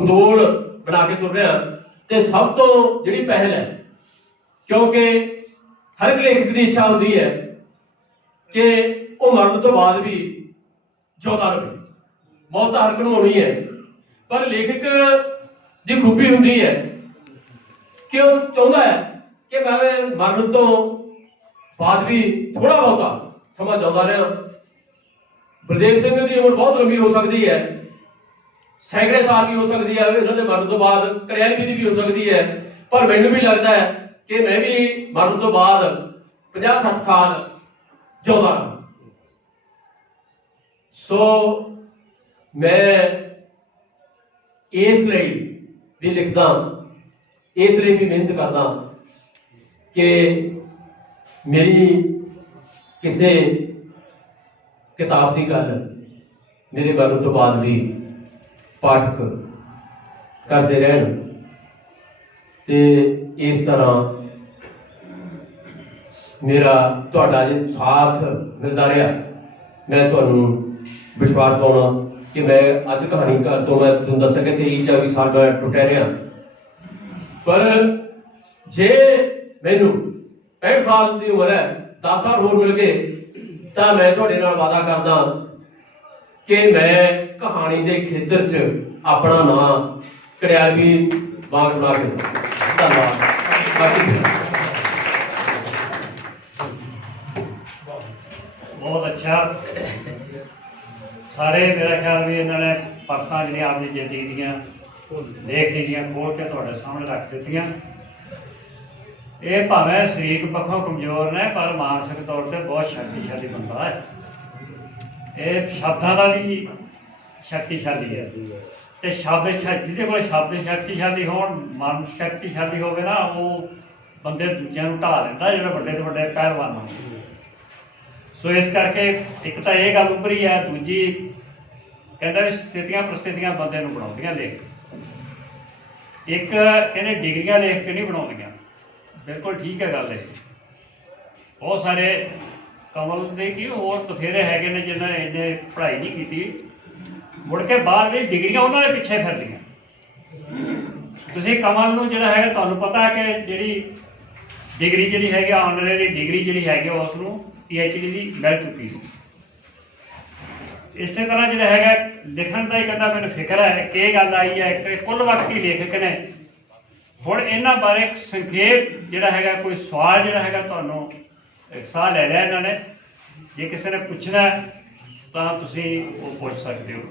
भूगोल बना के तुर रहा तो सब तो जिहड़ी पहल है, क्योंकि हर एक लेखक की इच्छा होती है कि वो मरण तो बाद भी जिउंदा रहे। मौत हर एक नूं होनी है, पर लेखक की खूबी होती है कि वो चाहता है कि मैं मरण तो बाद भी थोड़ा बहुता समा जिउंदा रहा। बलदेव सिंह की उम्र बहुत लंबी हो सकती है, सैकड़े साल की हो सकती है, इन्होंने मरण तो बाद कल्याण विधि भी हो सकती है, पर मैनू भी लगता है कि मैं भी मरण तो बाद 50-60 साल जिउंदा रहा। सो मैं इसलिए भी लिखदा, इसलिए भी मेहनत करदा कि मेरी किसी किताब की गल मेरे मरण तो बाद भी पाठक करते रहन ते इस तरह मेरा तुहाडा जे साथ मिलता रहा। मैं तुहानूं विश्वास पाउणा कि मैं अज कहानी घर तो मैं तुहानूं दस सके 23-24 साल मैं टुटिया रहा, पर जे मैनूं 65 साल की उम्र है, 10 साल होर मिल गए तो मैं तुहाडे नाल वादा करदा कि मैं कहानी के खेतर च अपना नाम कड़ियालवी वांग बना के धन्यवाद। बहुत अच्छा। सारे मेरा ख्याल भी इन्होंने परतां जिहड़ियां आपकी जिंदगी दियां लेख लीजियां खोल के तुहाडे सामने रख दित्तियां। ये भावें शरीर पक्षों कमजोर ने पर मानसिक तौर पर बहुत शक्तिशाली बंदा है। ये शब्दों का भी शक्तिशाली है तो शब्द जिहदे कोल शब्द शक्तिशाली होण, मन शक्तिशाली होवे ना, वो बंदे दूजिਆਂ ਨੂੰ ਢਾ ਦਿੰਦਾ ਜਿਹੜੇ ਵੱਡੇ ਤੋਂ ਵੱਡੇ ਪਹਿलवान होण। सो इस करके एक तो यह गल उभरी है, दूजी कहता भी स्थितियां परिस्थितियां बंदे नूं बनाउंदियां लेख। एक कहने डिग्रियां लेख के नहीं बनाउंदियां, बिल्कुल ठीक है गल। बहुत सारे कमल दे कि होर बथेरे हैगे ने जिन्होंने इन्ने पढ़ाई नहीं की, मुड़ के बाद भी डिग्रियां उन्होंने पिछे फिरदियां। तुसीं कमल नूं जिहड़ा है तुहानूं पता है कि जिहड़ी डिग्री जिहड़ी हैगी ऑनररी डिग्री जिहड़ी हैगी उसनूं PhD की मिल चुकी सी। इस तरह जो है लिखण का ही कहता मैंने फिक्र है कि गल आई है कि कुल वक्ती लेखक ने हुण इन्हां बारे संखेप जिहड़ा है कोई सवाल जिहड़ा है तुहानूं एक साह ले लिया इन्होंने, जे किसी ने पूछना है तो तुसीं वो पूछ सकते हो।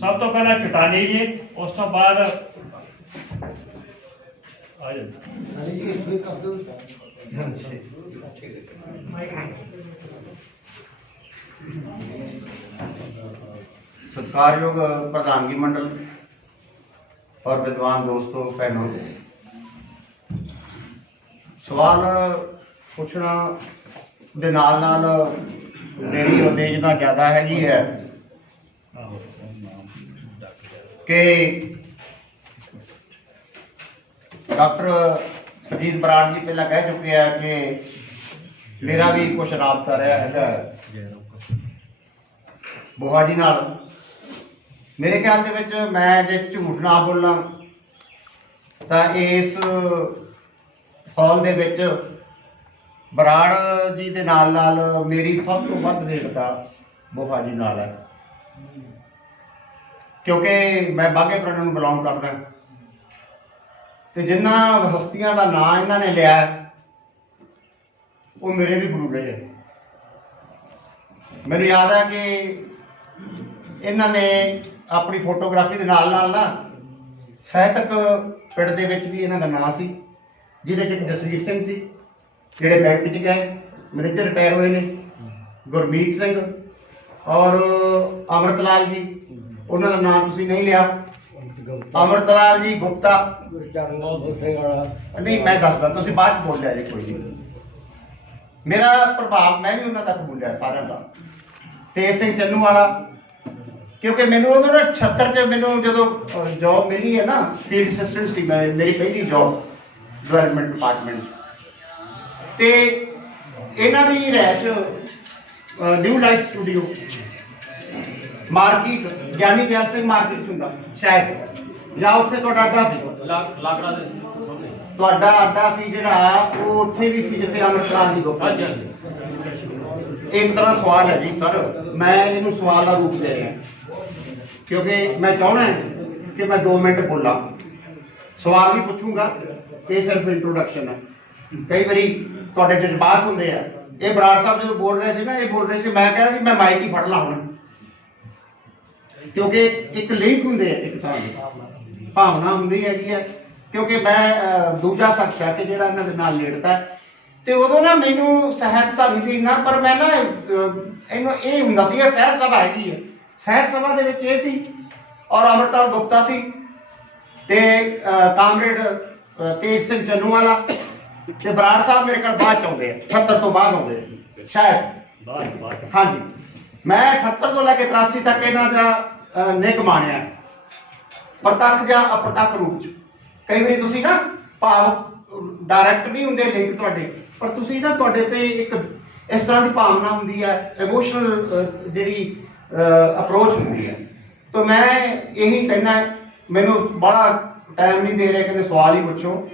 सब तो पहला चटानी जी, उस तो बाद आ जाओ। सत्कारयोग प्रधानगी मंडल और विद्वान दोस्तों भैनों, सवाल पूछना दे नाल मेरी उत्तेजना ज़्यादा हैगी है कि डॉक्टर सुरजीत बराड़ जी पहला कह चुके हैं कि मेरा भी कुछ राबता रहा है बुआ जी नाल। मेरे ख्याल दे विच मैं जे झूठ ना बोलां तो इस हॉल दे विच बराड़ जी दे नाल मेरी सब तो वध नेड़ता बुआ जी नाल है, क्योंकि मैं बाघे पुराणे नूं बिलोंग करदा तो जिन्ना हस्तियों का नाम इन्होंने लिया वो मेरे भी गुरु रहे। मैनूं याद है कि इन्होंने अपनी फोटोग्राफी के नाल ना साहित्यक पिंड दे विच भी इन्हां दा नाम सी, जिहदे च जसवीर सिंह सी जिहड़े बैंक च गए, मैनेजर रिटायर हुए ने, गुरमीत सिंह और अमृतलाल जी, उन्होंने नाम तुसीं नहीं लिया। अमृतलाल जी गुप्ता नहीं, मैं दसदा तुसीं बाद बोलिया जी, कोई नहीं। मेरा प्रभाव मैं भी उन्होंने तक बोलिया सारिਆਂ का। तेज सिंह चन्नू वाला, क्योंकि मैनू उन्होंने 76 च मैनू जो जॉब मिली है ना, फील्ड असिस्टेंट सी मैं, मेरी पहली जॉब डिवेलपमेंट डिपार्टमेंट। तो इन्हों की रैश new life studio market Giani Zail Singh market ਹੁੰਦਾ ਸ਼ਾਇਦ, ਜਾਂ ਉੱਥੇ ਤੁਹਾਡਾ ਅੱਡਾ ਸੀ? ਲਾਕੜਾ ਦੇ ਸਾਹਮਣੇ। ਤੁਹਾਡਾ ਅੱਡਾ ਸੀ ਜਿਹੜਾ ਉਹ ਉੱਥੇ ਵੀ ਸੀ ਜਿੱਥੇ ਅੰਮ੍ਰਿਤਲਾਲ ਜੀ ਗੋਪਾਲ। ਹਾਂਜੀ ਹਾਂਜੀ। ਇੱਕ ਤਰ੍ਹਾਂ ਸਵਾਲ ਹੈ ਜੀ ਸਰ, ਮੈਂ ਇਹਨੂੰ ਸਵਾਲ ਦਾ ਰੂਪ ਦੇ ਰਿਹਾ ਕਿਉਂਕਿ ਮੈਂ ਚਾਹੁੰਦਾ ਕਿ ਮੈਂ 2 ਮਿੰਟ ਬੋਲਾਂ, ਸਵਾਲ ਵੀ ਪੁੱਛੂੰਗਾ, ਇਹ ਸਿਰਫ ਇੰਟਰੋਡਕਸ਼ਨ ਹੈ। ਕਈ ਵਾਰੀ ਤੁਹਾਡੇ ਜਜ਼ਬਾਤ ਹੁੰਦੇ ਆ, ਇਹ ਬਰਾੜ ਸਾਹਿਬ ਜਦੋਂ ਬੋਲ ਰਹੇ ਸੀ ਨਾ, ਇਹ ਬੋਲ ਰਹੇ ਸੀ, ਮੈਂ ਕਹਿ ਰਿਹਾ ਸੀ ਮੈਂ ਮਾਈਕ ਹੀ ਫੜ ਲਾ ਹੁਣ, ਕਿਉਂਕਿ ਇੱਕ ਲਿੰਕ ਹੁੰਦੇ ਆ, ਇੱਕ ਤਰ੍ਹਾਂ ਦੀ ਭਾਵਨਾ ਹੁੰਦੀ ਹੈਗੀ ਹੈ। ਕਿਉਂਕਿ ਮੈਂ ਦੂਜਾ ਸ਼ਖਸ ਹੈ ਕਿ ਜਿਹੜਾ ਇਹਨਾਂ ਦੇ ਨਾਲ ਲੇਟਦਾ, ਤੇ ਉਦੋਂ ਨਾ ਮੈਨੂੰ ਸਹਾਇਤਾ ਨਹੀਂ ਸੀ ਨਾ, ਪਰ ਮੈਂ ਨਾ ਇਹਨੂੰ ਇਹ ਹੁੰਦਾ ਸੀ, ਇਹ ਸਹਿਤ ਸਭਾ ਹੈਗੀ ਹੈ, ਸਹਿਤ ਸਭਾ ਦੇ ਵਿੱਚ ਇਹ ਸੀ ਔਰ ਅਮਰਤਾਲ ਗੁਪਤਾ ਸੀ ਤੇ ਕਾਮਰੇਡ ਤੇਜ ਸਿੰਘ ਚੰਨੂਵਾਲਾ ਤੇ ਬਰਾੜ ਸਾਹਿਬ ਮੇਰੇ ਕੋਲ ਬਾਅਦ ਚ ਆਉਂਦੇ ਆ, 78 ਤੋਂ ਬਾਅਦ ਆਉਂਦੇ ਆ ਸ਼ਾਇਦ। ਹਾਂਜੀ, ਮੈਂ 78 ਤੋਂ ਲੈ ਕੇ 83 ਤੱਕ ਇਹਨਾਂ ਦਾ ਨਿੱਘ ਮਾਣਿਆ, ਪ੍ਰਤੱਖ ਜਾਂ ਅਪ੍ਰਤੱਖ ਰੂਪ ਚ। ਕਈ ਵਾਰੀ ਤੁਸੀਂ ਨਾ ਭਾਵ ਡਾਇਰੈਕਟ ਨਹੀਂ ਹੁੰਦੇ ਲਿੰਕ ਤੁਹਾਡੇ, ਪਰ ਤੁਸੀਂ ਨਾ ਤੁਹਾਡੇ ਤੇ ਇੱਕ ਇਸ ਤਰ੍ਹਾਂ ਦੀ ਭਾਵਨਾ ਹੁੰਦੀ ਹੈ, ਇਮੋਸ਼ਨਲ ਜਿਹੜੀ ਅਪਰੋਚ ਹੁੰਦੀ ਹੈ। ਤਾਂ ਮੈਂ ਇਹੀ ਕਹਿਣਾ, ਮੈਨੂੰ ਬੜਾ ਟਾਈਮ ਨਹੀਂ ਦੇ ਰਹੇ, ਕਹਿੰਦੇ ਸਵਾਲ ਹੀ ਪੁੱਛੋ।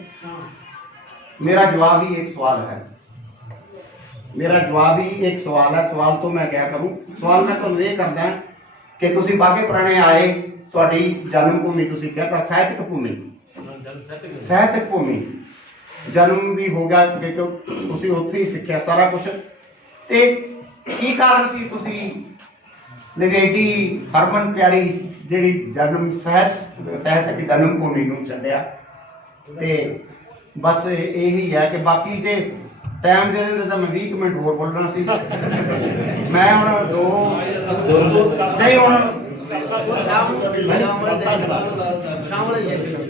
मेरा जवाब ही एक सवाल है, मेरा जवाब ही एक सवाल है। सवाल तो मैं क्या करूं, सवाल मैं ਤੁਹਾਨੂੰ ਇਹ ਕਰਦਾ ਕਿ ਤੁਸੀਂ ਬਾਗੇ ਪੁਰਾਣੇ ਆਏ, ਤੁਹਾਡੀ ਜਨਮ ਭੂਮੀ ਤੁਸੀਂ ਕਿਹਾ ਸਾਹਿਤਕ ਭੂਮੀ, ਸਾਹਿਤਕ ਭੂਮੀ ਜਨਮ ਵੀ ਹੋ ਗਿਆ ਕਿ ਤੁਸੀਂ ਉੱਥੇ ਹੀ ਸਿੱਖਿਆ ਸਾਰਾ ਕੁਝ। ਤੇ ਕੀ ਕਾਰਨ ਸੀ ਤੁਸੀਂ ਨਵੇੜੀ ਹਰਮਨ ਪਿਆਰੀ ਜਿਹੜੀ ਜਨਮ ਸਾਹਿਤਕ ਜਨਮ ਭੂਮੀ ਨੂੰ ਛੱਡਿਆ? ਤੇ ਬਸ ਇਹੀ ਹੈ ਕਿ ਬਾਕੀ ਜੇ ਟਾਈਮ ਦੇ ਦਿੰਦੇ ਤਾਂ ਮੈਂ 20 ਮਿੰਟ ਹੋਰ ਬੋਲਣਾ ਸੀ। ਮੈਂ ਹੁਣ ਨਹੀਂ ਹੁਣ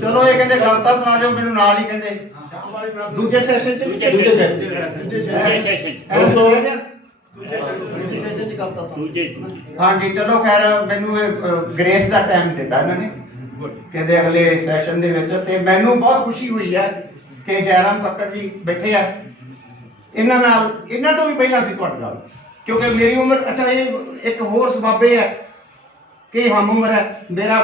ਚਲੋ ਇਹ ਕਹਿੰਦੇ ਗੱਲ ਤਾਂ ਸੁਣਾ ਦਿਓ ਮੈਨੂੰ ਨਾਲ ਹੀ, ਕਹਿੰਦੇ ਦੂਜੇ ਸੈਸ਼ਨ ਚ ਹਾਂਜੀ। ਚਲੋ ਖੈਰ, ਮੈਨੂੰ ਗ੍ਰੇਸ ਦਾ ਟਾਈਮ ਦਿੱਤਾ ਇਹਨਾਂ ਨੇ, ਕਹਿੰਦੇ ਅਗਲੇ ਸੈਸ਼ਨ ਦੇ ਵਿੱਚ, ਤੇ ਮੈਨੂੰ ਬਹੁਤ ਖੁਸ਼ੀ ਹੋਈ ਹੈ ਕਿ ਜੈਰਾਮ ਕੱਕੜ ਜੀ ਬੈਠੇ ਆ। ਇਹਨਾਂ ਨਾਲ, ਇਹਨਾਂ ਤੋਂ ਵੀ ਪਹਿਲਾਂ ਸੀ ਤੁਹਾਡੇ ਨਾਲ, ਕਿਉਂਕਿ ਮੇਰੀ ਉਮਰ, ਅੱਛਾ ਇਹ ਇੱਕ ਹੋਰ ਸਬਾਬੇ ਹੈ ਕਿ ਹਮ ਉਮਰ ਹੈ, ਮੇਰਾ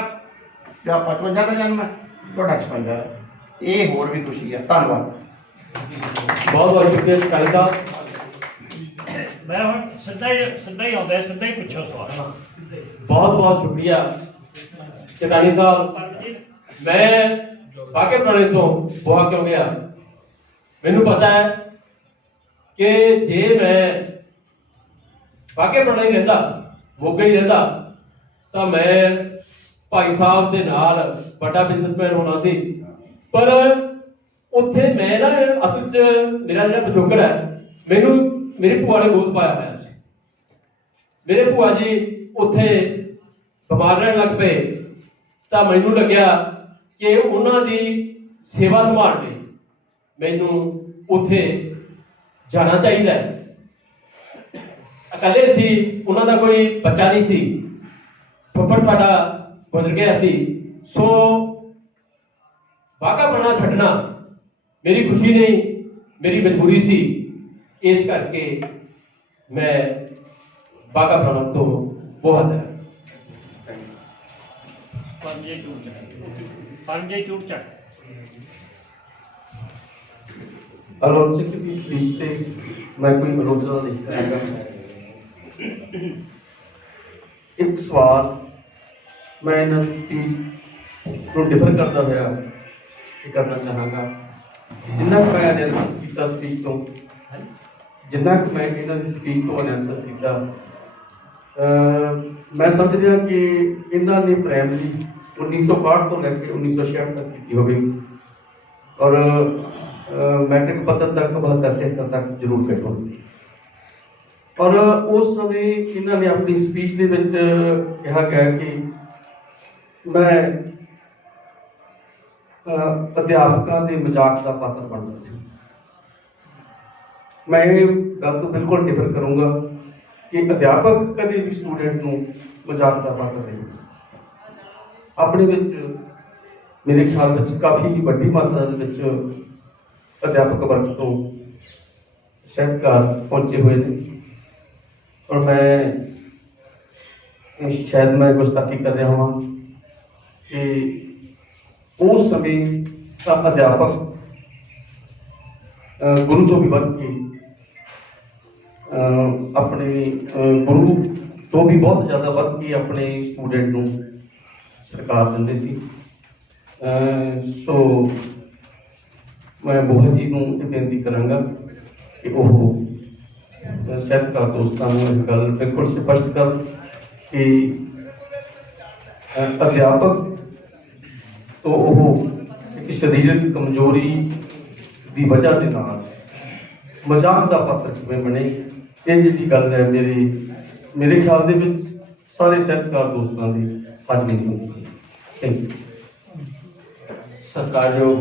55 ਦਾ ਜਨਮ ਹੈ, ਤੁਹਾਡਾ 56 ਦਾ, ਇਹ ਹੋਰ ਵੀ ਖੁਸ਼ੀ ਹੈ। ਧੰਨਵਾਦ, ਬਹੁਤ ਬਹੁਤ ਸ਼ੁਕਰੀਆ ਕਾਲੀ ਸਾਹਿਬ। ਮੈਂ ਹੁਣ ਸਿੱਧਾ ਹੀ ਆਉਂਦਾ, ਸਿੱਧਾ ਹੀ ਪੁੱਛੋ ਸਵਾਲ। ਬਹੁਤ ਬਹੁਤ ਸ਼ੁਕਰੀਆ ਚਟਾਨੀ ਸਾਹਿਬ। ਮੈਂ ਬਾਗੇ ਪੁਰਾਣੇ ਤੋਂ ਬੋਹਾ ਕਿਉਂ ਗਿਆ, ਮੈਨੂੰ ਪਤਾ ਹੈ ਕਿ ਜੇ ਮੈਂ ਬਾਗੇ ਪੁਰਾਣੇ ਰਹਿੰਦਾ, ਮੋਗੇ ਹੀ ਰਹਿੰਦਾ, ਤਾਂ ਮੈਂ ਭਾਈ ਸਾਹਿਬ ਦੇ ਨਾਲ ਵੱਡਾ ਬਿਜ਼ਨਸਮੈਨ ਹੋਣਾ ਸੀ। ਪਰ ਉੱਥੇ ਮੈਂ ਨਾ ਅਸਲ 'ਚ ਮੇਰਾ ਜਿਹੜਾ ਪਿਛੋਕੜ ਹੈ, ਮੈਨੂੰ ਮੇਰੀ ਭੂਆ ਨੇ ਗੋਦ ਪਾਇਆ ਹੋਇਆ ਸੀ। ਮੇਰੇ ਭੂਆ ਜੀ ਉੱਥੇ ਬਿਮਾਰ ਰਹਿਣ ਲੱਗ ਪਏ, ਤਾਂ ਮੈਨੂੰ ਲੱਗਿਆ ਕਿ ਉਹਨਾਂ ਦੀ ਸੇਵਾ ਸੰਭਾਲ ਕੇ ਮੈਨੂੰ ਉੱਥੇ ਜਾਣਾ ਚਾਹੀਦਾ ਹੈ। ਇਕੱਲੇ ਸੀ, ਉਹਨਾਂ ਦਾ ਕੋਈ ਬੱਚਾ ਨਹੀਂ ਸੀ, ਫੁੱਫੜ ਸਾਡਾ ਗੁਜ਼ਰ ਗਿਆ ਸੀ। ਸੋ ਬਾਗਾ ਪੁਰਾਣਾ ਛੱਡਣਾ ਮੇਰੀ ਖੁਸ਼ੀ ਨਹੀਂ, ਮੇਰੀ ਮਜਬੂਰੀ ਸੀ। ਇਸ ਕਰਕੇ ਮੈਂ ਬਾਗਾ ਪੁਰਾਣਾ ਤੋਂ ਬਹੁਤ ਹੈ। ਪੰਜੇ ਝੂਠ ਚੱਕ ਆਲੋਚਕ ਦੀ ਸਪੀਚ ਤੇ ਮੈਂ ਕੋਈ ਆਲੋਚਨਾ ਨਹੀਂ ਕਰਾਂਗਾ। ਇੱਕ ਸਵਾਲ ਮੈਂ ਇਹਨਾਂ ਦੀ ਸਪੀਚ ਨੂੰ ਡਿਫਰ ਕਰਦਾ ਹੋਇਆ ਇਹ ਕਰਨਾ ਚਾਹਾਂਗਾ। ਜਿੰਨਾ ਕੁ ਮੈਂ ਅਨੈਲਿਸਿਸ ਕੀਤਾ ਸਪੀਚ ਤੋਂ, ਜਿੰਨਾ ਕੁ ਮੈਂ ਇਹਨਾਂ ਦੀ ਸਪੀਚ ਤੋਂ ਅਨੈਲਿਸਿਸ ਕੀਤਾ, ਮੈਂ ਸਮਝ ਰਿਹਾ ਕਿ ਇਹਨਾਂ ਨੇ ਪ੍ਰਾਇਮਰੀ 1962 ਤੋਂ ਲੈ ਕੇ 1966 ਤੱਕ ਕੀਤੀ ਹੋਵੇਗੀ, ਔਰ ਮੈਟ੍ਰਿਕ ਪੱਧਰ ਤੱਕ 72-73 ਤੱਕ ਜ਼ਰੂਰ ਗਏ ਹੋਣਗੇ। ਔਰ ਉਸ ਸਮੇਂ ਇਹਨਾਂ ਨੇ ਆਪਣੀ ਸਪੀਚ ਦੇ ਵਿੱਚ ਕਿਹਾ ਗਿਆ ਕਿ ਮੈਂ ਅਧਿਆਪਕਾਂ ਦੇ ਮਜ਼ਾਕ ਦਾ ਪਾਤਰ ਬਣ ਗਿਆ। ਮੈਂ ਇਹ ਗੱਲ ਤੋਂ ਬਿਲਕੁਲ ਡਿਫਰ ਕਰੂੰਗਾ ਕਿ ਅਧਿਆਪਕ ਕਦੇ ਵੀ ਸਟੂਡੈਂਟ ਨੂੰ ਮਜ਼ਾਕ ਦਾ ਪਾਤਰ ਨਹੀਂ। ਆਪਣੇ ਵਿੱਚ ਮੇਰੇ ਖਿਆਲ ਵਿੱਚ ਕਾਫੀ ਵੱਡੀ ਮਾਤਰਾ ਦੇ ਵਿੱਚ ਅਧਿਆਪਕ ਵਰਗ ਤੋਂ ਸਾਹਿਤਕਾਰ ਪਹੁੰਚੇ ਹੋਏ ਨੇ, ਔਰ ਮੈਂ शायद मैं गुस्ताखी कर रहा हूँ कि उस समय का अध्यापक गुरु तो भी बढ़ के अपने गुरु तो भी बहुत ज़्यादा बढ़ के अपने स्टूडेंट ਨੂੰ ਸਰਕਾਰ ਦਿੰਦੇ ਸੀ। सो मैं ਬੋਹਾ ਜੀ ਨੂੰ ਇਹ ਬੇਨਤੀ ਕਰਾਂਗਾ ਕਿ ਉਹ ਸਾਹਿਤਕਾਰ ਦੋਸਤਾਂ ਨੂੰ ਇਹ ਗੱਲ ਬਿਲਕੁਲ ਸਪਸ਼ਟ ਕਰ ਕਿ ਅਧਿਆਪਕ ਤੋਂ ਉਹ ਇੱਕ ਸਰੀਰਕ ਕਮਜ਼ੋਰੀ ਦੀ ਵਜ੍ਹਾ ਦੇ ਨਾਲ ਮਜ਼ਾਕ ਦਾ ਪਾਤਰ ਕਿਵੇਂ ਬਣੇ, ਇਹ ਜਿਹੜੀ ਗੱਲ ਹੈ ਮੇਰੇ ਖਿਆਲ ਦੇ ਵਿੱਚ ਸਾਰੇ ਸਾਹਿਤਕਾਰ ਦੋਸਤਾਂ ਦੀ ਅੱਜ ਨਹੀਂ ਹੁੰਦੀ। Thank you. ਸਤਿਕਾਰਯੋਗ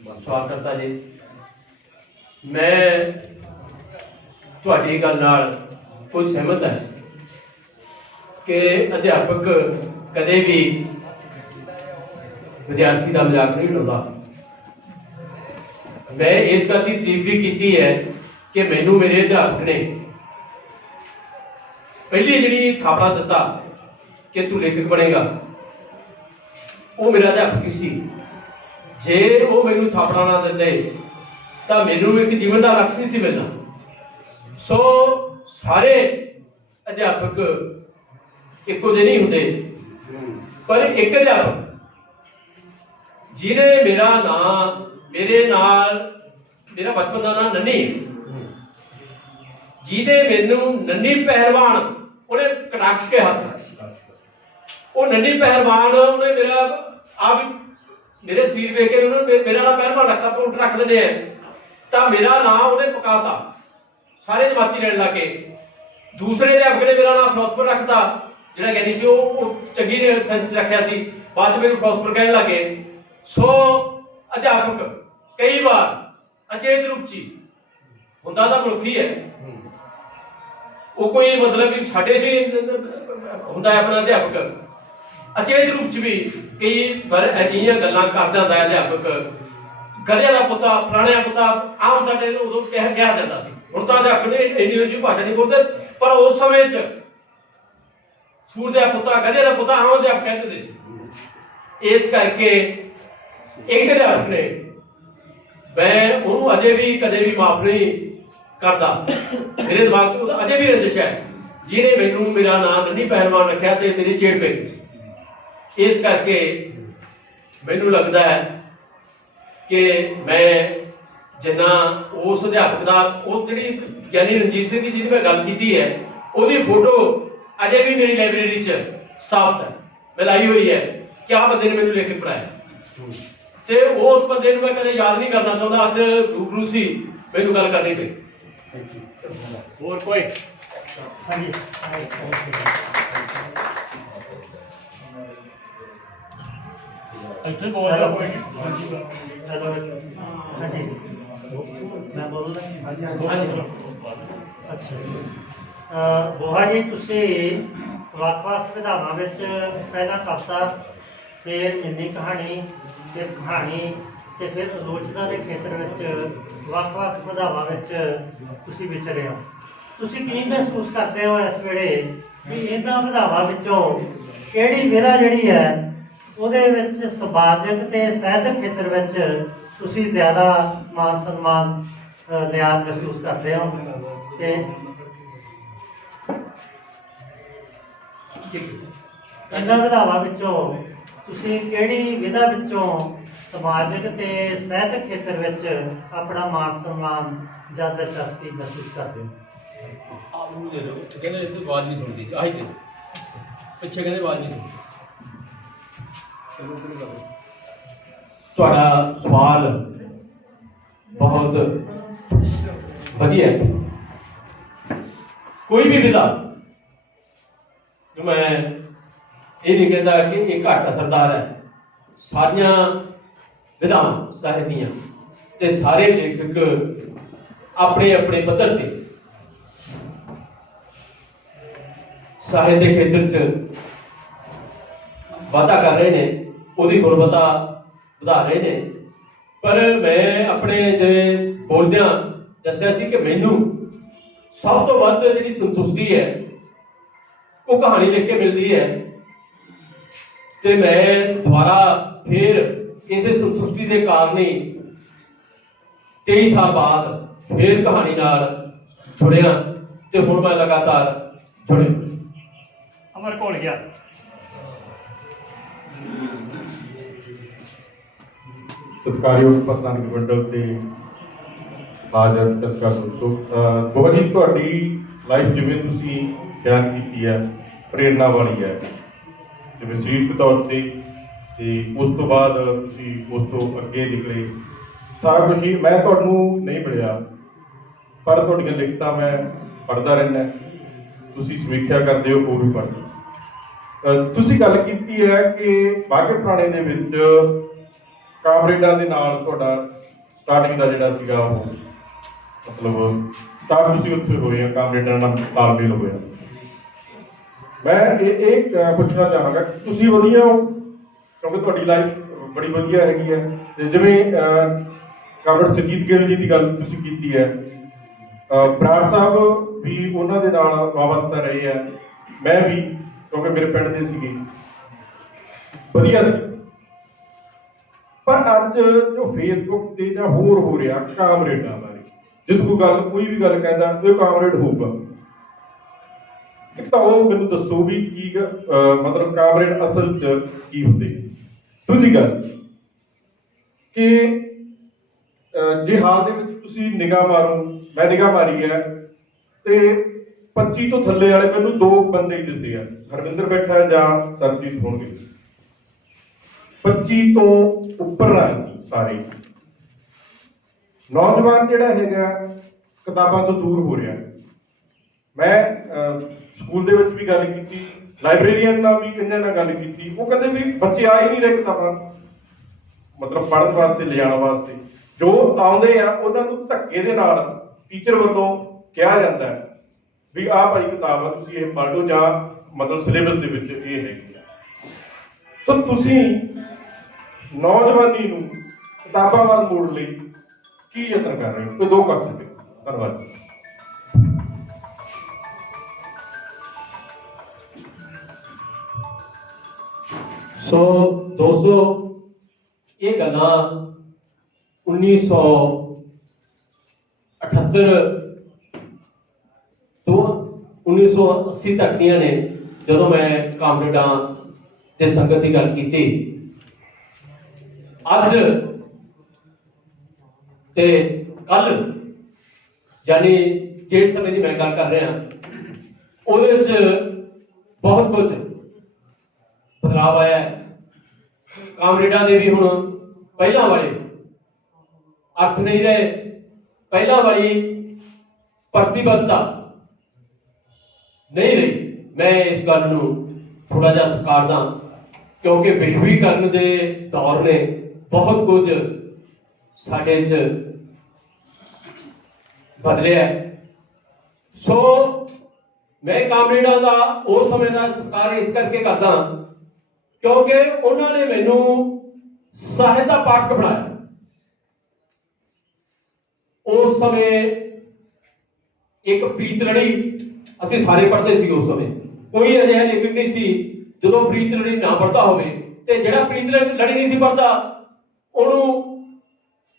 ਸਵਾਗਤਕਰਤਾ ਜੀ, ਮੈਂ ਤੁਹਾਡੀ ਗੱਲ ਨਾਲ ਕੋਈ ਸਹਿਮਤ ਹੈ ਕਿ ਅਧਿਆਪਕ ਕਦੇ ਵੀ ਵਿਦਿਆਰਥੀ ਦਾ ਮਜ਼ਾਕ ਨਹੀਂ ਉਡਾਉਂਦਾ। ਮੈਂ ਇਸ ਗੱਲ ਦੀ ਤਾਰੀਫ ਵੀ ਕੀਤੀ ਹੈ ਕਿ ਮੈਨੂੰ ਮੇਰੇ ਅਧਿਆਪਕ ਨੇ ਪਹਿਲੀ ਜਿਹੜੀ ਥਾਪੜਾ ਦਿੱਤਾ ਕਿ ਤੂੰ ਲੇਖਕ ਬਣੇਗਾ, ਉਹ ਮੇਰਾ ਅਧਿਆਪਕ ਹੀ ਸੀ। ਜੇ ਉਹ ਮੈਨੂੰ ਥਾਪੜਾ ਨਾ ਦਿੰਦੇ ਤਾਂ ਮੈਨੂੰ ਇੱਕ ਜੀਵਨ ਦਾ ਲਕਸ਼ ਨਹੀਂ ਸੀ ਮਿਲਣਾ। ਸੋ ਸਾਰੇ ਅਧਿਆਪਕ ਇੱਕੋ ਜਿਹੇ ਨਹੀਂ ਹੁੰਦੇ, ਪਰ ਇੱਕ ਅਧਿਆਪਕ ਜਿਹਨੇ ਮੇਰਾ ਬਚਪਨ ਦਾ ਨਾਂ ਨੰਨੀ, ਜਿਹਨੇ ਮੈਨੂੰ ਨੰਨੀ ਪਹਿਲਵਾਨ, ਉਹਨੇ ਕਟਾਕਸ਼ ਕੇ ਹੱਸ, ਉਹ ਨੰਨੀ ਪਹਿਲਵਾਨ, ਉਹਨੇ ਮੇਰੇ ਸਰੀਰ ਵੇਖ ਕੇ ਉਹਨੇ ਮੇਰਾ ਨਾਮ ਪਹਿਲਵਾਨ ਰੱਖਤਾ, ਪੁੱਟ ਰੱਖ ਦਿੰਦੇ ਆ, ਤਾਂ ਮੇਰਾ ਨਾਮ ਉਹਨੇ ਪਕਾਤਾ, ਸਾਰੇ ਜਮਾਤੀ ਲੈਣ ਲੱਗੇ। ਦੂਸਰੇ ਅਧਿਆਪਕ ਨੇ ਮੇਰਾ ਨਾਮ ਫਿਲਾਸਫਰ ਰੱਖਤਾ, ਜਿਹੜਾ ਕਹਿੰਦੀ ਸੀ ਉਹ ਚੰਗੀ ਨੇ ਸੈਂਸ ਰੱਖਿਆ ਸੀ, ਬਾਅਦ ਚ ਮੈਨੂੰ ਫਿਲਾਸਫਰ ਕਹਿਣ ਲੱਗੇ। ਸੋ ਅਧਿਆਪਕ ਕਈ ਵਾਰ ਅਚੇਤ ਰੂਪ ਚ ਹੁੰਦਾ ਤਾਂ ਮਨੁੱਖੀ ਹੈ, ਉਹ ਕੋਈ ਮਤਲਬ ਕਿ ਸਾਡੇ ਚ ਹੁੰਦਾ ਹੈ ਆਪਣਾ ਅਧਿਆਪਕ, ਅਚੇਤ ਰੂਪ ਚ ਵੀ ਕਈ ਵਾਰ ਅਜਿਹੀਆਂ ਗੱਲਾਂ ਕਰ ਜਾਂਦਾ ਹੈ ਅਧਿਆਪਕ। ਗਧਿਆਂ ਦਾ ਪੁੱਤਾ, ਫਲਾਣਿਆਂ ਪੁੱਤਾ, ਆਮ ਸਾਡੇ ਉਦੋਂ ਕਿਹਾ ਜਾਂਦਾ ਸੀ। ਹੁਣ ਤਾਂ ਅਧਿਆਪਕ ਨੇ ਇੰਨੀ ਭਾਸ਼ਾ ਨਹੀਂ ਬੋਲਦੇ, ਪਰ ਉਸ ਸਮੇਂ ਚ ਸੂਰ ਦਾ ਪੁੱਤਾ, ਗਧੇ ਦਾ ਪੁੱਤਾ ਆਮ ਅਧਿਆਪਕ ਕਹਿੰਦੇ ਸੀ। ਇਸ ਕਰਕੇ ਇੱਕ ਅਧਿਆਪਕ ਨੇ, ਮੈਂ ਉਹਨੂੰ ਅਜੇ ਵੀ ਕਦੇ ਵੀ ਮਾਫ ਨਹੀਂ ਕਰਦਾ। ਮੇਰੇ ਦਿਮਾਗ 'ਚ ਉਹਦਾ ਅਜੇ ਵੀ ਰੰਜਿਸ਼ ਹੈ, ਜਿਹਨੇ ਮੈਨੂੰ ਮੇਰਾ ਨਾਮ ਨੰਨੀ ਪਹਿਲਵਾਨ ਰੱਖਿਆ ਤੇ ਮੇਰੀ ਚੇੜ ਪਈ। ਇਸ ਕਰਕੇ ਮੈਨੂੰ ਲੱਗਦਾ ਹੈ ਕਿ ਮੈਂ ਜਿੰਨਾ ਉਸ ਅਧਿਆਪਕ ਦਾ, ਉਹ ਜਿਹੜੀ ਗਿਆਨੀ ਰਣਜੀਤ ਸਿੰਘ ਦੀ ਜਿਹਦੀ ਮੈਂ ਗੱਲ ਕੀਤੀ ਹੈ, ਉਹਦੀ ਫੋਟੋ ਅਜੇ ਵੀ ਮੇਰੀ ਲਾਇਬ੍ਰੇਰੀ 'ਚ ਸਥਾਪਿਤ ਹੈ, ਮੈਂ ਲਾਈ ਹੋਈ ਹੈ ਕਿ ਆਹ ਬੰਦੇ ਨੇ ਮੈਨੂੰ ਲੇਖਕ ਬਣਾਇਆ। ਤੇ ਉਸ ਬੰਦੇ ਨੂੰ ਮੈਂ ਕਦੇ ਯਾਦ ਨਹੀਂ ਕਰਨਾ ਚਾਹੁੰਦਾ, ਅੱਜ ਰੂਬਰੂ ਸੀ, ਮੈਨੂੰ ਗੱਲ ਕਰਨੀ ਪਈ। ਹੋਰ ਕੋਈ? ਹਾਂਜੀ, ਇੱਥੇ ਬੋਲਦਾ ਕੋਈ ਨਹੀਂ। ਹਾਂਜੀ ਮੈਂ ਬੋਲਦਾ। ਹਾਂਜੀ। ਅੱਛਾ ਜੀ, ਬੋਹਾ ਜੀ, ਤੁਸੀਂ ਵੱਖ-ਵੱਖ ਵਿਧਾਵਾਂ ਵਿੱਚ ਪਹਿਲਾਂ ਕਵਿਤਾ, ਫਿਰ ਮਿੰਨੀ ਕਹਾਣੀ, ਫਿਰ ਕਹਾਣੀ, ਤੇ ਫਿਰ ਆਲੋਚਨਾ ਦੇ ਖੇਤਰ ਵਿੱਚ ਵੱਖ-ਵੱਖ ਵਿਧਾਵਾਂ ਵਿੱਚ ਤੁਸੀਂ ਵਿਚਰੇ ਹੋ। ਤੁਸੀਂ ਕੀ ਮਹਿਸੂਸ ਕਰਦੇ ਹੋ ਇਸ ਵੇਲੇ ਵੀ ਇਹਨਾਂ ਵਿਧਾਵਾਂ ਵਿੱਚੋਂ ਕਿਹੜੀ ਵਿਧਾ ਜਿਹੜੀ ਹੈ ਉਹਦੇ ਵਿੱਚ ਸਮਾਜਿਕ ਤੇ ਸਾਹਿਤਕ ਖੇਤਰ ਵਿੱਚ ਤੁਸੀਂ ਜ਼ਿਆਦਾ ਮਾਨ ਸਨਮਾਨ ਲਿਆ ਮਹਿਸੂਸ ਕਰਦੇ ਹੋ? ਤੇ ਇਹਨਾਂ ਵਿਧਾਵਾਂ ਵਿੱਚੋਂ ਤੁਸੀਂ ਕਿਹੜੀ ਵਿਧਾ ਵਿੱਚੋਂ ਸਮਾਜਿਕ ਤੇ ਸਾਹਿਤਕ ਖੇਤਰ ਵਿੱਚ ਆਪਣਾ ਮਾਨ ਸਨਮਾਨ ਜਾਂ ਦਿਲਚਸਪੀ ਮਹਿਸੂਸ ਕਰਦੇ ਹੋ? ਆਪ ਨੂੰ ਦੇ ਦਿਓ, ਉੱਥੇ ਕਹਿੰਦੇ ਇਹਦੀ ਆਵਾਜ਼ ਨਹੀਂ ਸੁਣਦੀ, ਆਹੀ ਦੇ ਪਿੱਛੇ ਕਹਿੰਦੇ ਆਵਾਜ਼ ਨਹੀਂ ਸੁਣਦੀ। ਤੁਹਾਡਾ ਸਵਾਲ ਬਹੁਤ ਵਧੀਆ ਹੈ। ਕੋਈ ਵੀ ਵਿਧਾ, ਮੈਂ ਇਹ ਨਹੀਂ ਕਹਿੰਦਾ ਕਿ ਇਹ ਘੱਟ ਅਸਰਦਾਰ ਹੈ, ਸਾਰੀਆਂ ਵਿਧਾਵਾਂ ਸਾਹਿਤ ਦੀਆਂ ਤੇ ਸਾਰੇ ਲੇਖਕ ਆਪਣੇ ਆਪਣੇ ਪੱਧਰ ਤੇ ਸਾਹਿਤ ਦੇ ਖੇਤਰ 'ਚ ਵਾਧਾ ਕਰ ਰਹੇ ਨੇ, ਉਹਦੀ ਗੁਣਵੱਤਾ ਵਧਾ ਰਹੇ ਨੇ। ਪਰ ਮੈਂ ਆਪਣੇ ਜਿਵੇਂ ਬੋਲਦਿਆਂ ਦੱਸਿਆ ਸੀ ਕਿ ਮੈਨੂੰ ਸਭ ਤੋਂ ਵੱਧ ਜਿਹੜੀ ਸੰਤੁਸ਼ਟੀ ਹੈ ਉਹ ਕਹਾਣੀ ਲਿਖ ਕੇ ਮਿਲਦੀ ਹੈ, ਤੇ ਮੈਂ ਦੁਬਾਰਾ ਫਿਰ ਇਸੇ ਸੰਤੁਸ਼ਟੀ ਦੇ ਕਾਰਨ ਹੀ 23 ਸਾਲ ਬਾਅਦ ਫਿਰ ਕਹਾਣੀ ਨਾਲ ਜੁੜਿਆ, ਤੇ ਹੁਣ ਮੈਂ ਲਗਾਤਾਰ ਜੁੜਿਆ। ਅਮਰ ਕੋਲ ਗਿਆ। ਸਤਿਕਾਰਯੋਗ ਪ੍ਰਧਾਨ ਮੰਡਲ ਤੇ ਹਾਜ਼ਰ ਸਤਿਕਾਰ ਦੋਸਤੋ, ਬਹੁਤ ਹੀ ਤੁਹਾਡੀ ਲਾਈਫ ਜਿਵੇਂ ਤੁਸੀਂ ਬਿਆਨ ਕੀਤੀ ਹੈ ਪ੍ਰੇਰਨਾ ਵਾਲੀ ਹੈ, ਜਿਵੇਂ ਸਰੀਰਕ ਤੌਰ ਤੇ ਉਸ ਤੋਂ ਬਾਅਦ ਤੁਸੀਂ ਉਸ ਤੋਂ ਅੱਗੇ ਨਿਕਲੇ। ਸਾਰਾ ਕੁਝ ਹੀ ਮੈਂ ਤੁਹਾਨੂੰ ਨਹੀਂ ਮਿਲਿਆ, ਪਰ ਤੁਹਾਡੀਆਂ ਲਿਖਤਾਂ ਮੈਂ ਪੜ੍ਹਦਾ ਰਹਿੰਦਾ, ਤੁਸੀਂ ਸਮੀਖਿਆ ਕਰਦੇ ਹੋ, ਉਹ ਵੀ ਪੜ੍ਹਦੇ। ਤੁਸੀਂ ਗੱਲ ਕੀਤੀ ਹੈ ਕਿ ਬਾਘੇ ਪੁਰਾਣੇ ਦੇ ਵਿੱਚ ਕਾਮਰੇਡਾਂ ਦੇ ਨਾਲ ਤੁਹਾਡਾ ਸਟਾਰਟਿੰਗ ਦਾ ਜਿਹੜਾ ਸੀਗਾ ਉਹ ਮਤਲਬ ਸਟਾਰਟ ਤੁਸੀਂ ਉੱਥੇ ਹੋਏ ਆ, ਕਾਮਰੇਡਾਂ ਨਾਲ ਤਾਲਮੇਲ ਹੋਇਆ। ਮੈਂ ਇਹ ਪੁੱਛਣਾ ਚਾਹਾਂਗਾ ਕਿ ਤੁਸੀਂ ਵਧੀਆ ਹੋ, ਕਿਉਂਕਿ ਤੁਹਾਡੀ ਲਾਈਫ ਬੜੀ ਵਧੀਆ ਹੈਗੀ ਹੈ, ਤੇ ਜਿਵੇਂ ਕਾਮਰੇਡ ਸੁਰਜੀਤ ਗਿੱਲ ਜੀ ਦੀ ਗੱਲ ਤੁਸੀਂ ਕੀਤੀ ਹੈ, ਬਰਾੜ ਸਾਹਿਬ ਵੀ ਉਹਨਾਂ ਦੇ ਨਾਲ ਵਾਬਸਤਾ ਰਹੇ ਆ, ਮੈਂ ਵੀ, ਕਿਉਂਕਿ ਮੇਰੇ ਪਿੰਡ ਦੇ ਸੀਗੇ, ਵਧੀਆ ਸੀ। ਪਰ ਅੱਜ ਜੋ ਫੇਸਬੁੱਕ ਤੇ ਜਾਂ ਹੋਰ ਹੋ ਰਿਹਾ ਕਾਮਰੇਡਾਂ ਬਾਰੇ, ਜਦੋਂ ਕੋਈ ਵੀ ਗੱਲ ਕਹਿੰਦਾ ਉਹ ਕਾਮਰੇਡ ਹੋਊਗਾ, ਇੱਕ ਤਾਂ ਉਹ ਮੈਨੂੰ ਦੱਸੋ ਵੀ ਕੀ ਮਤਲਬ ਕਾਮਰੇਡ ਅਸਲ 'ਚ ਕੀ ਹੁੰਦੇ। ਦੂਜੀ ਗੱਲ ਕਿ ਜੇ ਹਾਲ ਦੇ ਵਿੱਚ ਤੁਸੀਂ ਨਿਗਾਹ ਮਾਰੋ, ਮੈਂ ਨਿਗਾਹ ਮਾਰੀ ਹੈ, ਤੇ 25 ਤੋਂ ਥੱਲੇ ਵਾਲੇ ਮੈਨੂੰ 2 ਬੰਦੇ ਹੀ ਦਿਸੇ ਆ, ਹਰਵਿੰਦਰ ਬੈਠਾ ਜਾਂ ਸਰਜੀਤ ਹੋਣਗੇ। 25 ਤੋਂ ਉੱਪਰ ਆਏ ਸੀ ਸਾਰੇ। ਨੌਜਵਾਨ ਜਿਹੜਾ ਹੈਗਾ ਕਿਤਾਬਾਂ ਤੋਂ ਦੂਰ ਹੋ ਰਿਹਾ। ਮੈਂ ਸਕੂਲ ਦੇ ਵਿੱਚ ਵੀ ਗੱਲ ਕੀਤੀ, ਲਾਇਬ੍ਰੇਰੀਅਨ ਨਾਲ ਵੀ ਇਹਨਾਂ ਨਾਲ ਗੱਲ ਕੀਤੀ, ਉਹ ਕਹਿੰਦੇ ਵੀ ਬੱਚੇ ਆ ਹੀ ਨਹੀਂ ਰਹੇ ਕਿਤਾਬਾਂ ਮਤਲਬ ਪੜ੍ਹਨ ਵਾਸਤੇ, ਲਿਜਾਣ ਵਾਸਤੇ। ਜੋ ਆਉਂਦੇ ਆ ਉਹਨਾਂ ਨੂੰ ਧੱਕੇ ਦੇ ਨਾਲ ਟੀਚਰ ਵੱਲੋਂ ਕਿਹਾ ਜਾਂਦਾ ਹੈ ਵੀ ਆਹ ਭਾਈ ਕਿਤਾਬ ਆ, ਤੁਸੀਂ ਇਹ ਪੜ੍ਹ ਲਓ, ਜਾਂ ਮਤਲਬ ਸਿਲੇਬਸ ਦੇ ਵਿੱਚ ਇਹ ਹੈਗੀ ਆ। ਸੋ ਤੁਸੀਂ ਨੌਜਵਾਨੀ ਨੂੰ ਕਿਤਾਬਾਂ ਵੱਲ ਮੋੜ ਲਈ ਕੀ ਯਤਨ ਕਰ ਰਹੇ ਹੋ? ਕੋਈ 2 ਕੁਐਸਚਨ ਨੇ। ਧੰਨਵਾਦ। ਸੋ ਦੋਸਤੋ, ਇਹ ਗੱਲਾਂ 1978 ਤੋਂ 1980 ਤੱਕ ਦੀਆਂ ਨੇ, ਜਦੋਂ ਮੈਂ ਕਾਮਰੇਡਾਂ ਤੇ ਸੰਗਤ ਦੀ ਗੱਲ ਕੀਤੀ। ਅੱਜ ਤੇ ਕੱਲ, ਯਾਨੀ ਜਿਸ ਸਮੇਂ ਦੀ ਮੈਂ ਗੱਲ ਕਰ ਰਿਹਾ, ਉਹਦੇ ਵਿੱਚ ਬਹੁਤ ਕੁਝ ਬਦਲਾਅ ਆਇਆ ਹੈ। ਕਾਮਰੇਡਾਂ ਦੇ ਵੀ ਹੁਣ ਪਹਿਲਾਂ ਵਾਲੇ ਅਰਥ ਨਹੀਂ ਰਹੇ, ਪਹਿਲਾਂ ਵਾਲੀ ਪ੍ਰਤੀਬੱਧਤਾ ਨਹੀਂ ਰਹੀ। ਮੈਂ ਇਸ ਗੱਲ ਨੂੰ ਥੋੜਾ ਜਿਹਾ ਸਤਿਕਾਰਦਾ, ਕਿਉਂਕਿ ਵਿਸ਼ਵੀਕਰਨ ਦੇ ਦੌਰ ਨੇ ਬਹੁਤ ਕੁਝ ਸਾਡੇ 'ਚ ਬਦਲਿਆ। ਸੋ ਮੈਂ ਕਾਮਰੇਡਾਂ ਦਾ ਉਸ ਸਮੇਂ ਦਾ ਸਤਿਕਾਰ ਇਸ ਕਰਕੇ ਕਰਦਾ ਕਿਉਂਕਿ ਉਹਨਾਂ ਨੇ ਮੈਨੂੰ ਸਾਹਿਤ ਦਾ ਪਾਠਕ ਬਣਾਇਆ। ਉਸ ਸਮੇਂ ਇੱਕ ਪ੍ਰੀਤ ਲੜੀ, ਅਸੀਂ ਸਾਰੇ ਪੜ੍ਹਦੇ ਸੀ ਉਸ ਸਮੇਂ, ਕੋਈ ਅਜਿਹਾ ਲੇਖਕ ਨਹੀਂ ਸੀ ਜਦੋਂ ਪ੍ਰੀਤ ਲੜੀ ਨਾ ਪੜ੍ਹਦਾ ਹੋਵੇ, ਤੇ ਜਿਹੜਾ ਪ੍ਰੀਤ ਲੜੀ ਨਹੀਂ ਸੀ ਪੜ੍ਹਦਾ ਉਹਨੂੰ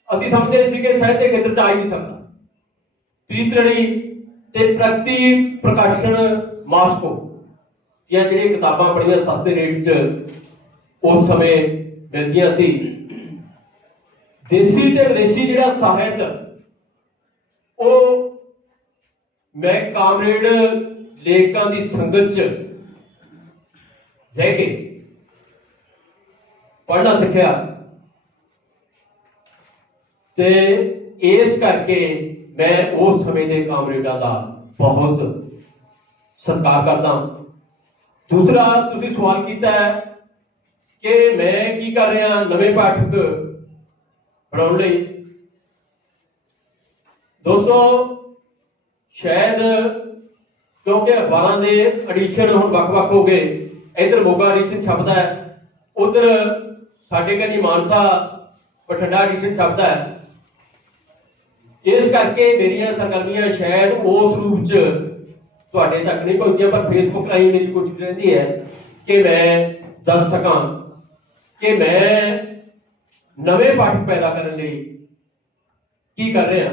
ਅਸੀਂ ਸਮਝਦੇ ਸੀ ਕਿ ਸਾਹਿਤ ਦੇ ਖੇਤਰ 'ਚ ਆ ਹੀ ਨਹੀਂ ਸਕਦਾ। ਪ੍ਰੀਤ ਲੜੀ ਤੇ ਪ੍ਰਗਤੀ ਪ੍ਰਕਾਸ਼ਨ ਮਾਸਕੋ ਦੀਆਂ ਜਿਹੜੀਆਂ ਕਿਤਾਬਾਂ ਬੜੀਆਂ ਸਸਤੇ ਰੇਟ 'ਚ ਉਸ ਸਮੇਂ ਮਿਲਦੀਆਂ ਸੀ। ਦੇਸੀ ਤੇ ਵਿਦੇਸ਼ੀ ਜਿਹੜਾ ਸਾਹਿਤ, ਉਹ ਮੈਂ ਕਾਮਰੇਡ ਲੇਖਕਾਂ ਦੀ ਸੰਗਤ 'ਚ ਰਹਿ ਕੇ ਪੜ੍ਹਨਾ ਸਿੱਖਿਆ, ਤੇ ਇਸ ਕਰਕੇ ਮੈਂ ਉਸ ਸਮੇਂ ਦੇ ਕਾਮਰੇਡਾਂ ਦਾ ਬਹੁਤ ਸਤਿਕਾਰ ਕਰਦਾ। ਦੂਸਰਾ, ਤੁਸੀਂ ਸਵਾਲ ਕੀਤਾ ਹੈ ਕਿ ਮੈਂ ਕੀ ਕਰ ਰਿਹਾ ਨਵੇਂ ਪਾਠਕ ਬਣਾਉਣ ਲਈ। ਦੋਸਤੋ, ਸ਼ਾਇਦ ਕਿਉਂਕਿ ਅਖਬਾਰਾਂ ਦੇ ਐਡੀਸ਼ਨ ਹੁਣ ਵੱਖ-ਵੱਖ ਹੋ ਗਏ, ਇੱਧਰ ਮੋਗਾ ਐਡੀਸ਼ਨ ਛਪਦਾ ਹੈ, ਉਧਰ ਸਾਡੇ ਕੰਨੀ ਮਾਨਸਾ ਬਠਿੰਡਾ ਐਡੀਸ਼ਨ ਛਪਦਾ ਹੈ। ਇਸ ਕਰਕੇ ਮੇਰੀਆਂ ਸਰਗਰਮੀਆਂ ਸ਼ਾਇਦ ਉਸ ਰੂਪ 'ਚ ਤੁਹਾਡੇ ਤੱਕ ਨਹੀਂ ਪਹੁੰਚੀਆਂ, ਪਰ ਫੇਸਬੁੱਕ ਰਾਹੀਂ ਮੇਰੀ ਕੋਸ਼ਿਸ਼ ਰਹਿੰਦੀ ਹੈ ਕਿ ਮੈਂ ਦੱਸ ਸਕਾਂ ਕਿ ਮੈਂ ਨਵੇਂ ਪਾਠਕ ਪੈਦਾ ਕਰਨ ਲਈ ਕੀ ਕਰ ਰਿਹਾ।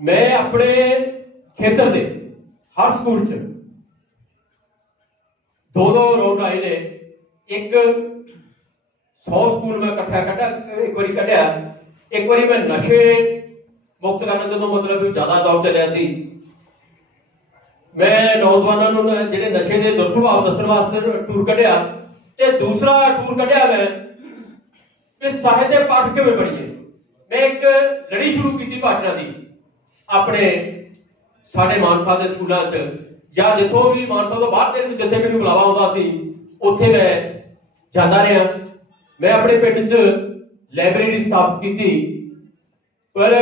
ਮੈਂ ਆਪਣੇ ਖੇਤਰ ਦੇ ਹਰ ਸਕੂਲ 'ਚ 2-2 ਰਾਊਂਡ ਆਏ ਨੇ। ਇੱਕ 100 ਸਕੂਲ ਮੈਂ ਇਕੱਠਾ ਇੱਕ ਵਾਰੀ ਕੱਢਿਆ। ਇੱਕ ਵਾਰੀ ਮੈਂ ਨਸ਼ੇ ਮੁਕਤ ਕਰਨ ਜਦੋਂ ਮਤਲਬ ਜ਼ਿਆਦਾ ਦੌਰ ਚੱਲਿਆ ਸੀ, ਮੈਂ ਨੌਜਵਾਨਾਂ ਨੂੰ ਜਿਹੜੇ ਨਸ਼ੇ ਦੇ ਦੁਰਪ੍ਰਭਾਵ ਦੱਸਣ ਵਾਸਤੇ ਟੂਰ ਕੱਢਿਆ। ਤੇ ਦੂਸਰਾ ਟੂਰ ਕੱਢਿਆ ਮੈਂ ਕਿ ਸਾਹਿਤ ਦੇ ਪਾਠ ਕਿਵੇਂ ਪੜ੍ਹੀਏ। ਮੈਂ ਇੱਕ ਲੜੀ ਸ਼ੁਰੂ ਕੀਤੀ ਭਾਸ਼ਣਾਂ ਦੀ ਆਪਣੇ ਸਾਡੇ ਮਾਨਸਾ ਦੇ ਸਕੂਲਾਂ 'ਚ, ਜਾਂ ਜਿੱਥੋਂ ਵੀ ਮਾਨਸਾ ਤੋਂ ਬਾਹਰ ਦੇ ਜਿੱਥੇ ਮੈਨੂੰ ਬੁਲਾਵਾ ਆਉਂਦਾ ਸੀ ਉੱਥੇ ਮੈਂ ਜਾਂਦਾ ਰਿਹਾ। ਮੈਂ ਆਪਣੇ ਪਿੰਡ 'ਚ ਲਾਇਬ੍ਰੇਰੀ ਸਥਾਪਿਤ ਕੀਤੀ। ਪਰ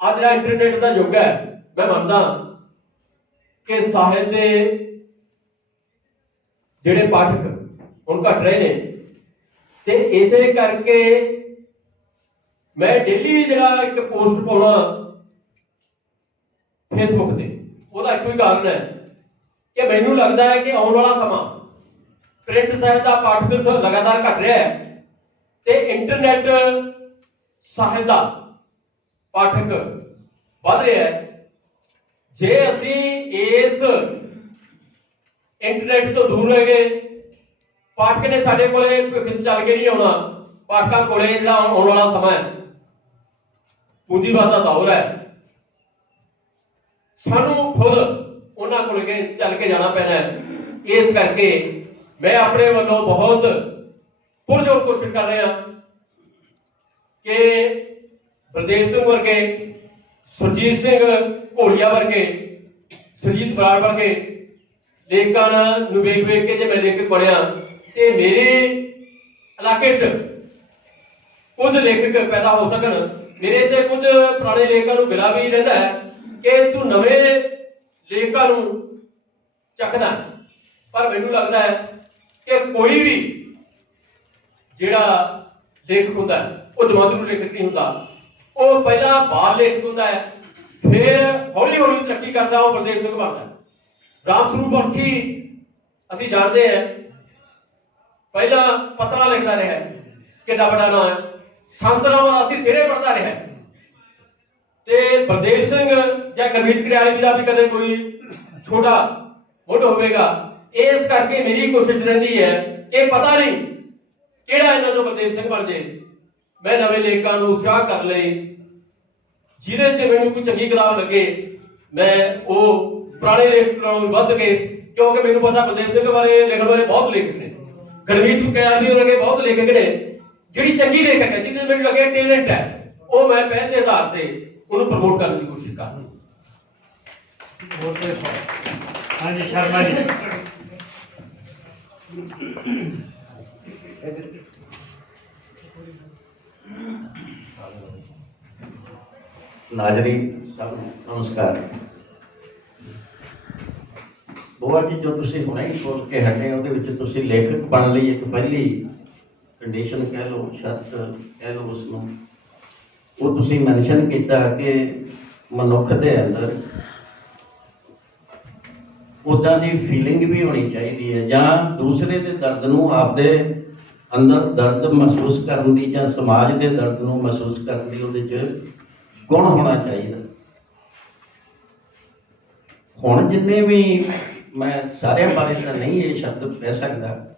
ਅੱਜ ਦਾ ਇੰਟਰਨੈਟ ਦਾ ਯੁੱਗ ਹੈ, ਮੈਂ ਮੰਨਦਾ ਕਿ ਸਾਹਿਤ ਦੇ ਜਿਹੜੇ ਪਾਠਕ ਹੁਣ ਘਟ ਰਹੇ ਨੇ, ਤੇ ਇਸੇ ਕਰਕੇ ਮੈਂ ਡੇਲੀ ਜਿਹੜਾ ਇੱਕ ਪੋਸਟ ਪਾਉਣਾ ਫੇਸਬੁੱਕ ਤੇ, ਉਹਦਾ ਇੱਕੋ ਹੀ ਕਾਰਨ ਹੈ ਕਿ ਮੈਨੂੰ ਲੱਗਦਾ ਹੈ ਕਿ ਆਉਣ ਵਾਲਾ ਸਮਾਂ ਪ੍ਰਿੰਟ ਸਾਹਿਤ ਦਾ ਪਾਠਕ ਲਗਾਤਾਰ ਘਟ ਰਿਹਾ ਹੈ ਤੇ ਇੰਟਰਨੈਟ ਸਾਹਿਤ ਦਾ ਪਾਠਕ ਵੱਧ ਰਿਹਾ ਹੈ। ਜੇ ਅਸੀਂ ਇਸ ਇੰਟਰਨੈਟ ਤੋਂ ਦੂਰ ਰਹਿ ਗਏ, ਪਾਠਕ ਨੇ ਸਾਡੇ ਕੋਲੇ ਚੱਲ ਕੇ ਨਹੀਂ ਆਉਣਾ। ਪਾਠਕਾਂ ਕੋਲੇ ਜਿਹੜਾ ਆਉਣ ਵਾਲਾ ਸਮਾਂ ਹੈ ਪੂੰਜੀਵਾਦ ਦਾ ਦੌਰ ਹੈ, ਸਾਨੂੰ ਖੁਦ ਉਹਨਾਂ ਕੋਲ ਚੱਲ ਕੇ ਜਾਣਾ ਪੈਣਾ ਹੈ। ਇਸ ਕਰਕੇ ਮੈਂ ਆਪਣੇ ਵੱਲੋਂ ਬਹੁਤ ਪੁਰਜੋਰ ਕੋਸ਼ਿਸ਼ ਕਰ ਰਿਹਾ ਕਿ ਬਲਦੇਵ ਸਿੰਘ ਵਰਗੇ, ਸੁਰਜੀਤ ਸਿੰਘ ਘੋੜੀਆ ਵਰਗੇ, ਸੁਰਜੀਤ ਬਰਾੜ ਵਰਗੇ ਲੇਖਕਾਂ ਨੂੰ ਵੇਖ ਕੇ ਜੇ ਮੈਂ ਲੇਖਕ ਬਣਿਆ ਤੇ ਮੇਰੇ ਇਲਾਕੇ 'ਚ ਕੁਝ ਲੇਖਕ ਪੈਦਾ ਹੋ ਸਕਣ। ਮੇਰੇ ਤੇ ਕੁਝ ਪੁਰਾਣੇ ਲੇਖਕਾਂ ਨੂੰ ਮਿਲਾ ਵੀ ਰਹਿੰਦਾ ਹੈ ਕਿ ਤੂੰ ਨਵੇਂ ਲੇਖਕਾਂ ਨੂੰ ਚੱਕਦਾ, ਪਰ ਮੈਨੂੰ ਲੱਗਦਾ ਹੈ ਕਿ ਕੋਈ ਵੀ ਜਿਹੜਾ ਲੇਖਕ ਹੁੰਦਾ ਉਹ ਜਮਾਂਦਰੂ ਲੇਖਕ ਨਹੀਂ ਹੁੰਦਾ। ਉਹ ਪਹਿਲਾਂ ਬਾਲ ਲੇਖਕ ਹੁੰਦਾ ਹੈ, ਫਿਰ ਹੌਲੀ ਹੌਲੀ ਤਰੱਕੀ ਕਰਦਾ ਉਹ ਬਲਦੇਵ ਸਿੰਘ ਬਣਦਾ। ਰਾਮ ਸਰੂਪ ਔਰਖੀ ਅਸੀਂ ਜਾਣਦੇ ਹਾਂ, ਪਹਿਲਾਂ ਪੱਤਰਾਂ ਲਿਖਦਾ ਰਿਹਾ, ਕਿੰਨਾ ਵੱਡਾ ਨਾਂ ਹੈ। ਸੰਤ ਰਾਮ ਅਸੀਂ ਸਿਰੇ ਪੜ੍ਹਦਾ ਰਿਹਾ ਤੇ ਬਲਦੇਵ ਸਿੰਘ ਜਾਂ ਗੁਰਮੀਤ ਕਰਿਆਲੀ ਦਾ ਵੀ ਕਦੇ ਕੋਈ ਛੋਟਾ ਮੁੱਢ ਹੋਵੇਗਾ। ਇਸ ਕਰਕੇ ਮੇਰੀ ਕੋਸ਼ਿਸ਼ ਰਹਿੰਦੀ ਹੈ ਕਿ ਪਤਾ ਨਹੀਂ ਕਿਹੜਾ ਇਹਨਾਂ ਤੋਂ ਬਲਦੇਵ ਸਿੰਘ ਬਣ ਜੇ। ਮੈਂ ਨਵੇਂ ਲੇਖਕਾਂ ਨੂੰ ਉਤਸ਼ਾਹ ਕਰ ਲਈ, ਜਿਹਦੇ 'ਚ ਮੈਨੂੰ ਕੋਈ ਚੰਗੀ ਕਿਤਾਬ ਲੱਗੇ ਮੈਂ ਉਹ ਪੁਰਾਣੇ ਲੇਖਕ ਨਾਲੋਂ ਵੱਧ ਕੇ, ਕਿਉਂਕਿ ਮੈਨੂੰ ਪਤਾ ਬਲਦੇਵ ਸਿੰਘ ਬਾਰੇ ਲਿਖਣ ਵਾਲੇ ਬਹੁਤ ਲੇਖਕ ਨੇ, ਗੁਰਮੀਤ ਕਰਿਆਲੀ ਵਰਗੇ ਬਹੁਤ ਲੇਖਕ ਨੇ। ਜਿਹੜੀ ਚੰਗੀ ਲੇਖਕ ਹੈ, ਜਿਹਦੇ ਮੈਨੂੰ ਲੱਗੇ ਟੈਲੈਂਟ ਹੈ, ਉਹ ਮੈਂ ਪਹਿਲ ਦੇ ਆਧਾਰ ਤੇ ਉਹਨੂੰ ਪ੍ਰਮੋਟ ਕਰਨ ਦੀ ਕੋਸ਼ਿਸ਼ ਕਰਦਾ। ਹਾਂਜੀ ਸ਼ਰਮਾ ਜੀ। नाजरीन सब नमस्कार। बुआ जी जो तुसी हुणे ही बोल के हटे ਉਹਦੇ ਵਿੱਚ ਤੁਸੀਂ ਲੇਖਕ ਬਣ ਲਈ ਇੱਕ ਪਹਿਲੀ ਕੰਡੀਸ਼ਨ ਕਹਿ ਲਓ, ਸ਼ਰਤ ਕਹਿ ਲਓ ਉਸਨੂੰ, ਉਹ ਤੁਸੀਂ ਮੈਂਸ਼ਨ ਕੀਤਾ ਕਿ ਮਨੁੱਖ ਦੇ ਅੰਦਰ ਉਦਾਂ ਦੀ ਫੀਲਿੰਗ ਵੀ ਹੋਣੀ ਚਾਹੀਦੀ ਹੈ, ਜਾਂ ਦੂਸਰੇ ਦੇ ਦਰਦ ਨੂੰ ਆਪਦੇ ਅੰਦਰ ਦਰਦ ਮਹਿਸੂਸ ਕਰਨ ਦੀ ਜਾਂ ਸਮਾਜ ਦੇ ਦਰਦ ਨੂੰ ਮਹਿਸੂਸ ਕਰਨ ਦੀ ਉਹਦੇ 'ਚ ਗੁਣ ਹੋਣਾ ਚਾਹੀਦਾ। ਹੁਣ ਜਿੰਨੇ ਵੀ, ਮੈਂ ਸਾਰਿਆਂ ਬਾਰੇ ਤਾਂ ਨਹੀਂ ਇਹ ਸ਼ਬਦ ਕਹਿ ਸਕਦਾ,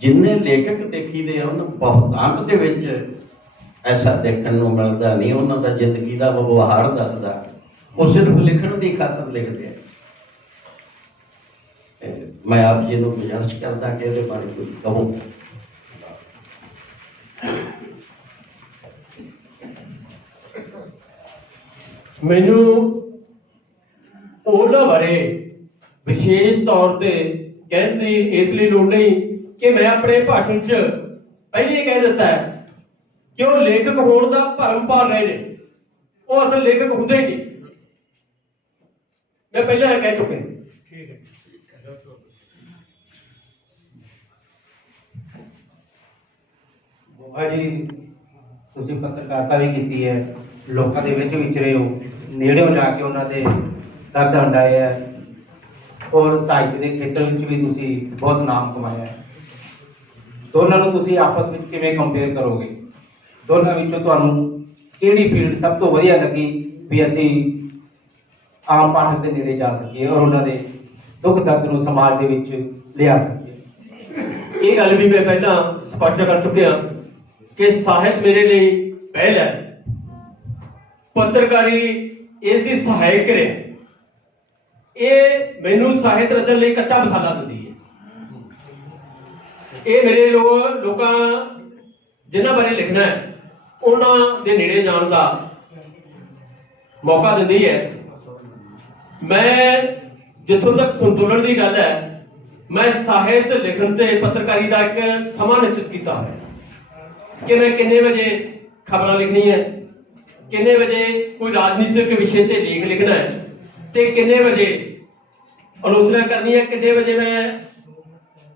ਜਿੰਨੇ ਲੇਖਕ ਦੇਖੀਦੇ ਆ ਉਹਨਾਂ ਬਹੁਤਾਂਤ ਦੇ ਵਿੱਚ ਐਸਾ ਦੇਖਣ ਨੂੰ ਮਿਲਦਾ ਨਹੀਂ। ਉਹਨਾਂ ਦਾ ਜ਼ਿੰਦਗੀ ਦਾ ਵਿਵਹਾਰ ਦੱਸਦਾ, ਉਹ ਸਿਰਫ ਲਿਖਣ ਦੀ ਖਾਤਰ ਲਿਖਦੇ ਆ। ਮੈਂ ਆਪ ਜੀ ਨੂੰ ਗੁਜ਼ਾਰਿਸ਼ ਕਰਦਾ ਕਿ ਇਹਦੇ ਬਾਰੇ ਕੁਝ ਕਹੋ। ਮੈਨੂੰ ਉਹਨਾਂ ਬਾਰੇ ਵਿਸ਼ੇਸ਼ ਤੌਰ ਤੇ ਕਹਿਣ ਦੀ ਇਸ ਲਈ ਲੋੜ ਨਹੀਂ ਕਿ ਮੈਂ ਆਪਣੇ ਭਾਸ਼ਣ 'ਚ ਪਹਿਲੇ ਕਹਿ ਦਿੱਤਾ ਹੈ ਕਿ ਉਹ ਲੇਖਕ ਹੋਣ ਦਾ ਭਰਮ ਭਾਲ ਰਹੇ ਨੇ, ਉਹ ਅਸਲ ਲੇਖਕ ਹੁੰਦੇ ਹੀ ਨਹੀਂ। ਮੈਂ ਪਹਿਲਾਂ ਇਹ ਕਹਿ ਚੁੱਕਿਆ। ਠੀਕ ਹੈ ਬੁਆ ਜੀ, ਤੁਸੀਂ ਪੱਤਰਕਾਰਤਾ ਵੀ ਕੀਤੀ ਹੈ, ਲੋਕਾਂ ਦੇ ਵਿੱਚ ਵਿਚਰੇ ਹੋ, ਨੇੜਿਓਂ ਜਾ ਕੇ ਉਹਨਾਂ ਦੇ ਦਰਦ ਹੰਡਾਏ ਹੈ, ਔਰ ਸਾਹਿਤ ਦੇ ਖੇਤਰ ਵਿੱਚ ਵੀ ਤੁਸੀਂ ਬਹੁਤ ਨਾਮ ਕਮਾਇਆ ਹੈ। ਦੋਨਾਂ ਨੂੰ ਤੁਸੀਂ ਆਪਸ ਵਿੱਚ ਕਿਵੇਂ ਕੰਪੇਅਰ ਕਰੋਗੇ? ਦੋਨਾਂ ਵਿੱਚੋਂ ਤੁਹਾਨੂੰ ਕਿਹੜੀ ਫੀਲਡ ਸਭ ਤੋਂ ਵਧੀਆ ਲੱਗੀ ਵੀ ਅਸੀਂ ਆਮ ਪਾਠਕ ਦੇ ਨੇੜੇ ਜਾ ਸਕੀਏ ਔਰ ਉਹਨਾਂ ਦੇ ਦੁੱਖ ਦਰਦ ਨੂੰ ਸਮਾਜ ਦੇ ਵਿੱਚ ਲਿਆ ਸਕੀਏ? ਇਹ ਗੱਲ ਵੀ ਮੈਂ ਪਹਿਲਾਂ ਸਪਸ਼ਟ ਕਰ ਚੁੱਕਿਆ ਕਿ ਸਾਹਿਤ ਮੇਰੇ ਲਈ ਪਹਿਲ ਹੈ, ਪੱਤਰਕਾਰੀ ਇਸ ਦੀ ਸਹਾਇਕ ਹੈ। ਇਹ ਮੈਨੂੰ ਸਾਹਿਤ ਰਚਨ ਲਈ ਕੱਚਾ ਮਸਾਲਾ ਦਿੰਦੀ ਹੈ। ਇਹ ਮੇਰੇ ਲੋਕਾਂ ਜਿਨ੍ਹਾਂ ਬਾਰੇ ਲਿਖਣਾ ਹੈ ਉਹਨਾਂ ਦੇ ਨੇੜੇ ਜਾਣ ਦਾ ਮੌਕਾ ਦਿੰਦੀ ਹੈ। ਮੈਂ ਜਿੱਥੋਂ ਤੱਕ ਸੰਤੁਲਨ ਦੀ ਗੱਲ ਹੈ, ਮੈਂ ਸਾਹਿਤ ਲਿਖਣ ਤੇ ਪੱਤਰਕਾਰੀ ਦਾ ਇੱਕ ਸਮਾਂ ਨਿਸ਼ਚਿਤ ਕੀਤਾ ਹੈ ਕਿ ਮੈਂ ਕਿੰਨੇ ਵਜੇ ਖਬਰਾਂ ਲਿਖਣੀ ਹੈ, ਕਿੰਨੇ ਵਜੇ ਕੋਈ ਰਾਜਨੀਤਿਕ ਵਿਸ਼ੇ ਤੇ ਲੇਖ ਲਿਖਣਾ ਹੈ ਤੇ ਕਿੰਨੇ ਵਜੇ ਆਲੋਚਨਾ ਕਰਨੀ ਹੈ, ਕਿੰਨੇ ਵਜੇ ਮੈਂ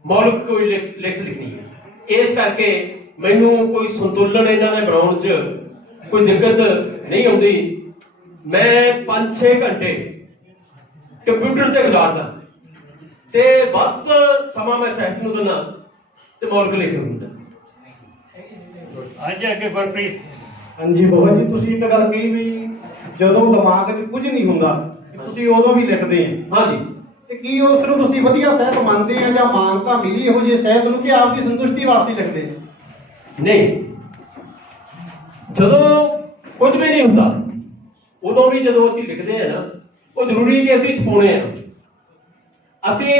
ਮੌਲਿਕ ਕੋਈ ਲਿਖ ਲਿਖਣੀ ਹੈ। ਇਸ ਕਰਕੇ ਮੈਨੂੰ ਕੋਈ ਸੰਤੁਲਨ ਇਹਨਾਂ ਦੇ ਬਣਾਉਣ 'ਚ ਕੋਈ ਦਿੱਕਤ ਨਹੀਂ ਆਉਂਦੀ। ਮੈਂ 5-6 ਘੰਟੇ ਕੰਪਿਊਟਰ ਤੇ ਗੁਜ਼ਾਰਦਾ ਤੇ ਵੱਧ ਸਮਾਂ ਮੈਂ ਸਾਹਿਤ ਨੂੰ ਦਿੰਦਾ ਤੇ ਮੌਲਿਕ ਲੇਖ ਨੂੰ ਦਿੰਦਾ। ਅੱਜ ਅੱਗੇ ਗੁਰਪ੍ਰੀਤ। ਹਾਂਜੀ ਬਹੁਤ ਜੀ, ਤੁਸੀਂ ਇੱਕ ਗੱਲ ਕਹੀ ਵੀ ਜਦੋਂ ਦਿਮਾਗ 'ਚ ਕੁਝ ਨਹੀਂ ਹੁੰਦਾ ਤੁਸੀਂ ਉਦੋਂ ਵੀ ਲਿਖਦੇ ਆ। ਹਾਂਜੀ, ਤੇ ਕੀ ਉਸ ਨੂੰ ਤੁਸੀਂ ਵਧੀਆ ਸਾਹਿਤ ਮੰਨਦੇ ਆ ਜਾਂ ਮਾਨਤਾ ਮਿਲੀ ਇਹੋ ਜਿਹੇ ਸਾਹਿਤ ਨੂੰ ਕਿ ਆਪ ਦੀ ਸੰਤੁਸ਼ਟੀ ਵਾਸਤੇ ਲਿਖਦੇ ਆ? ਨਹੀਂ, ਜਦੋਂ ਕੁਝ ਵੀ ਨਹੀਂ ਹੁੰਦਾ ਉਦੋਂ ਵੀ ਜਦੋਂ ਅਸੀਂ ਲਿਖਦੇ ਆ ਨਾ, ਉਹ ਜ਼ਰੂਰੀ ਕਿ ਅਸੀਂ ਛਪਾਉਣੇ ਆ। ਅਸੀਂ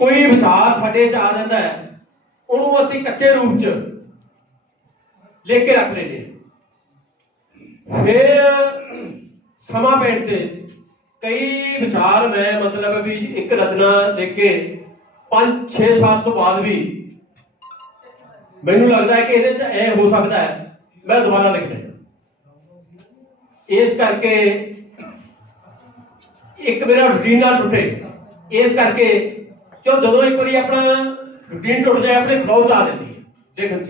ਕੋਈ ਵਿਚਾਰ ਸਾਡੇ 'ਚ ਆ ਜਾਂਦਾ ਹੈ, ਉਹਨੂੰ ਅਸੀਂ ਕੱਚੇ ਰੂਪ 'ਚ ਲਿਖ ਕੇ ਰੱਖ ਲੈਂਦੇ ਹਾਂ। ਫਿਰ ਸਮਾਂ ਪੈਣ ਤੇ ਕਈ ਵਿਚਾਰ ਮੈਂ ਮਤਲਬ ਵੀ ਇੱਕ ਰਚਨਾ ਲਿਖ ਕੇ 5-6 ਸਾਲ ਤੋਂ ਬਾਅਦ ਵੀ ਮੈਨੂੰ ਲੱਗਦਾ ਹੈ ਕਿ ਇਹਦੇ 'ਚ ਇਹ ਹੋ ਸਕਦਾ ਹੈ, ਮੈਂ ਦੁਬਾਰਾ ਲਿਖ ਲੈਂਦਾ। ਇਸ ਕਰਕੇ ਇੱਕ ਮੇਰਾ ਰੂਟੀਨ ਨਾਲ ਟੁੱਟੇ, ਇਸ ਕਰਕੇ ਜਦੋਂ ਇੱਕ ਵਾਰੀ ਆਪਣਾ ਰੂਟੀਨ ਟੁੱਟ ਜਾਏ ਆਪਣੇ ਫਲੋ 'ਚ ਆ ਜਾਂਦੀ ਹੈ ਲਿਖਣ 'ਚ।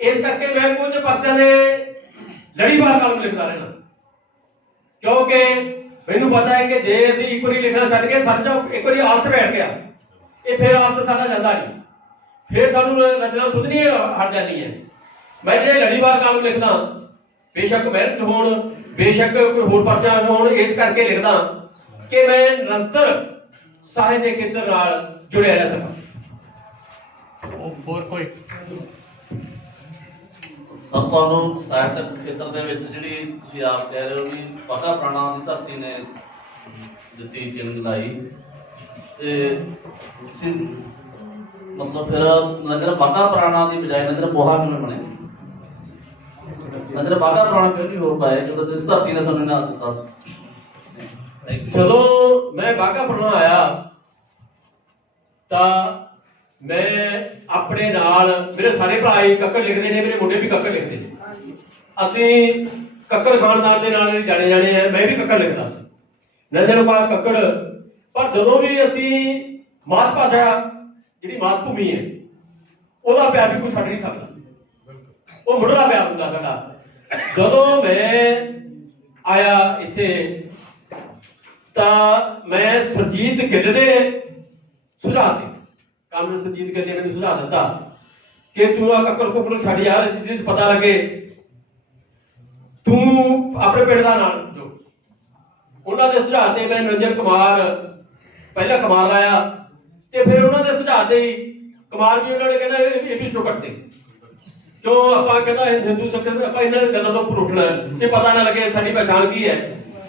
ਇਸ ਕਰਕੇ ਮੈਂ ਕੁਝ ਪਰਚਿਆਂ ਦੇ ਲੜੀਵਾਰ ਕਾਲਮ ਲਿਖਦਾ ਰਹਿਣਾ, ਕਿਉਂਕਿ ਮੈਨੂੰ ਪਤਾ ਹੈ ਕਿ ਜੇ ਅਸੀਂ ਇੱਕ ਵਾਰੀ ਲਿਖਣਾ ਛੱਡ ਕੇ ਸਾਡਾ ਇੱਕ ਵਾਰੀ ਆਲਸ ਬੈਠ ਗਿਆ, ਇਹ ਫਿਰ ਆਲਸ ਸਾਡਾ ਜਾਂਦਾ ਨਹੀਂ, ਫਿਰ ਸਾਨੂੰ ਰਚਨਾ ਸੁਧਣੀ ਹਟ ਜਾਂਦੀ ਹੈ। ਮੈਂ ਜੇ ਲੜੀਵਾਰ ਕਾਲਮ ਲਿਖਦਾ, ਬੇਸ਼ੱਕ ਮਿਹਨਤ ਹੋਣ, ਬੇਸ਼ੱਕ ਕੋਈ ਹੋਰ ਪਰਚਾ ਹੋਣ, ਇਸ ਕਰਕੇ ਲਿਖਦਾ ਕਿ ਮੈਂ ਨਿਰੰਤਰ ਸਾਹਿਤ ਦੇ ਖੇਤਰ ਨਾਲ ਜੁੜਿਆ ਰਹਿ ਸਕਾਂ। ਹੋਰ ਕੋਈ? ਸਭ ਤੁਹਾਨੂੰ ਸਾਹਿਤਕ ਖੇਤਰ ਦੇ ਵਿੱਚ ਜਿਹੜੀ ਤੁਸੀਂ ਆਪ ਕਹਿ ਰਹੇ ਹੋ ਵੀ ਬਾਘਾ ਪੁਰਾਣਾ ਦੀ ਧਰਤੀ ਨੇ ਦਿੱਤੀ ਚਿੰਗਾਈ ਤੇ ਤੁਸੀਂ ਮਤਲਬ ਫਿਰ ਨਜ਼ਰ ਬਾਘਾ ਪੁਰਾਣਾ ਦੀ ਬਜਾਏ ਨਜ਼ਰ ਬੋਹਾ ਕਿਵੇਂ ਬਣੇ? ਨਜ਼ਰ ਬਾਘਾ ਪੁਰਾਣਾ ਕਿਉਂ ਨਹੀਂ ਹੋ ਪਾਇਆ ਜਦੋਂ ਇਸ ਧਰਤੀ ਨੇ ਸਾਨੂੰ ਨਾ ਦਿੱਤਾ? ਜਦੋਂ ਮੈਂ ਬਾਘਾ ਪੁਰਾਣਾ ਆਇਆ ਤਾਂ ਮੈਂ ਆਪਣੇ ਨਾਲ, ਮੇਰੇ ਸਾਰੇ ਭਰਾ ਹੀ ਕੱਕੜ ਲਿਖਦੇ ਨੇ, ਮੇਰੇ ਮੁੰਡੇ ਵੀ ਕੱਕੜ ਲਿਖਦੇ ਨੇ, ਅਸੀਂ ਕੱਕੜ ਖਾਨਦਾਨ ਦੇ ਨਾਲ ਜਾਣੇ ਜਾਣੇ ਆ। ਮੈਂ ਵੀ ਕੱਕੜ ਲਿਖਦਾ ਸੀ, ਨਜ਼ਰਬਾਜ਼ ਕੱਕੜ। ਪਰ ਜਦੋਂ ਵੀ ਅਸੀਂ ਮਾਤ ਭਾਸ਼ਾ ਜਿਹੜੀ ਮਾਤ ਭੂਮੀ ਹੈ ਉਹਦਾ ਪਿਆਰ ਵੀ ਕੋਈ ਛੱਡ ਨਹੀਂ ਸਕਦਾ, ਉਹ ਮੁੱਢਲਾ ਪਿਆਰ ਹੁੰਦਾ ਸਾਡਾ। ਜਦੋਂ ਮੈਂ ਆਇਆ ਇੱਥੇ ਤਾਂ ਮੈਂ ਸੁਰਜੀਤ ਗਿੱਲ ਦੇ ਸੁਝਾਅ ਤੇ ਕਾਮਰੇਡ ਸੁਰਜੀਤ ਗਿੱਲ ਨੇ ਮੈਨੂੰ ਸੁਝਾਅ ਦਿੱਤਾ ਕਿ ਤੂੰ ਆ ਕੱਕੜ ਕੁੱਕੜ ਛੱਡ ਯਾਰ, ਜਿਹਦੇ ਪਤਾ ਲੱਗੇ ਤੂੰ ਆਪਣੇ ਪਿੰਡ ਦਾ ਨਾਮ ਜੋ। ਉਹਨਾਂ ਦੇ ਸੁਝਾਅ ਤੇ ਮੈਂ ਨਿਰੰਜਨ ਕੁਮਾਰ ਪਹਿਲਾਂ ਕੁਮਾਰ ਲਾਇਆ ਤੇ ਫਿਰ ਉਹਨਾਂ ਦੇ ਸੁਝਾਅ ਤੇ ਹੀ ਕੁਮਾਰ ਵੀ ਉਹਨਾਂ ਨੇ ਕਹਿੰਦਾ ਇਹ ਵੀ ਸਟੋ ਕੱਟਦੇ, ਕਿਉਂ ਆਪਾਂ ਕਹਿੰਦਾ ਹਿੰਦੂ ਸਿੱਖ ਆਪਾਂ ਇਹਨਾਂ ਗੱਲਾਂ ਤੋਂ ਉੱਪਰ ਉੱਠਣਾ, ਇਹ ਪਤਾ ਨਾ ਲੱਗੇ ਸਾਡੀ ਪਛਾਣ ਕੀ ਹੈ।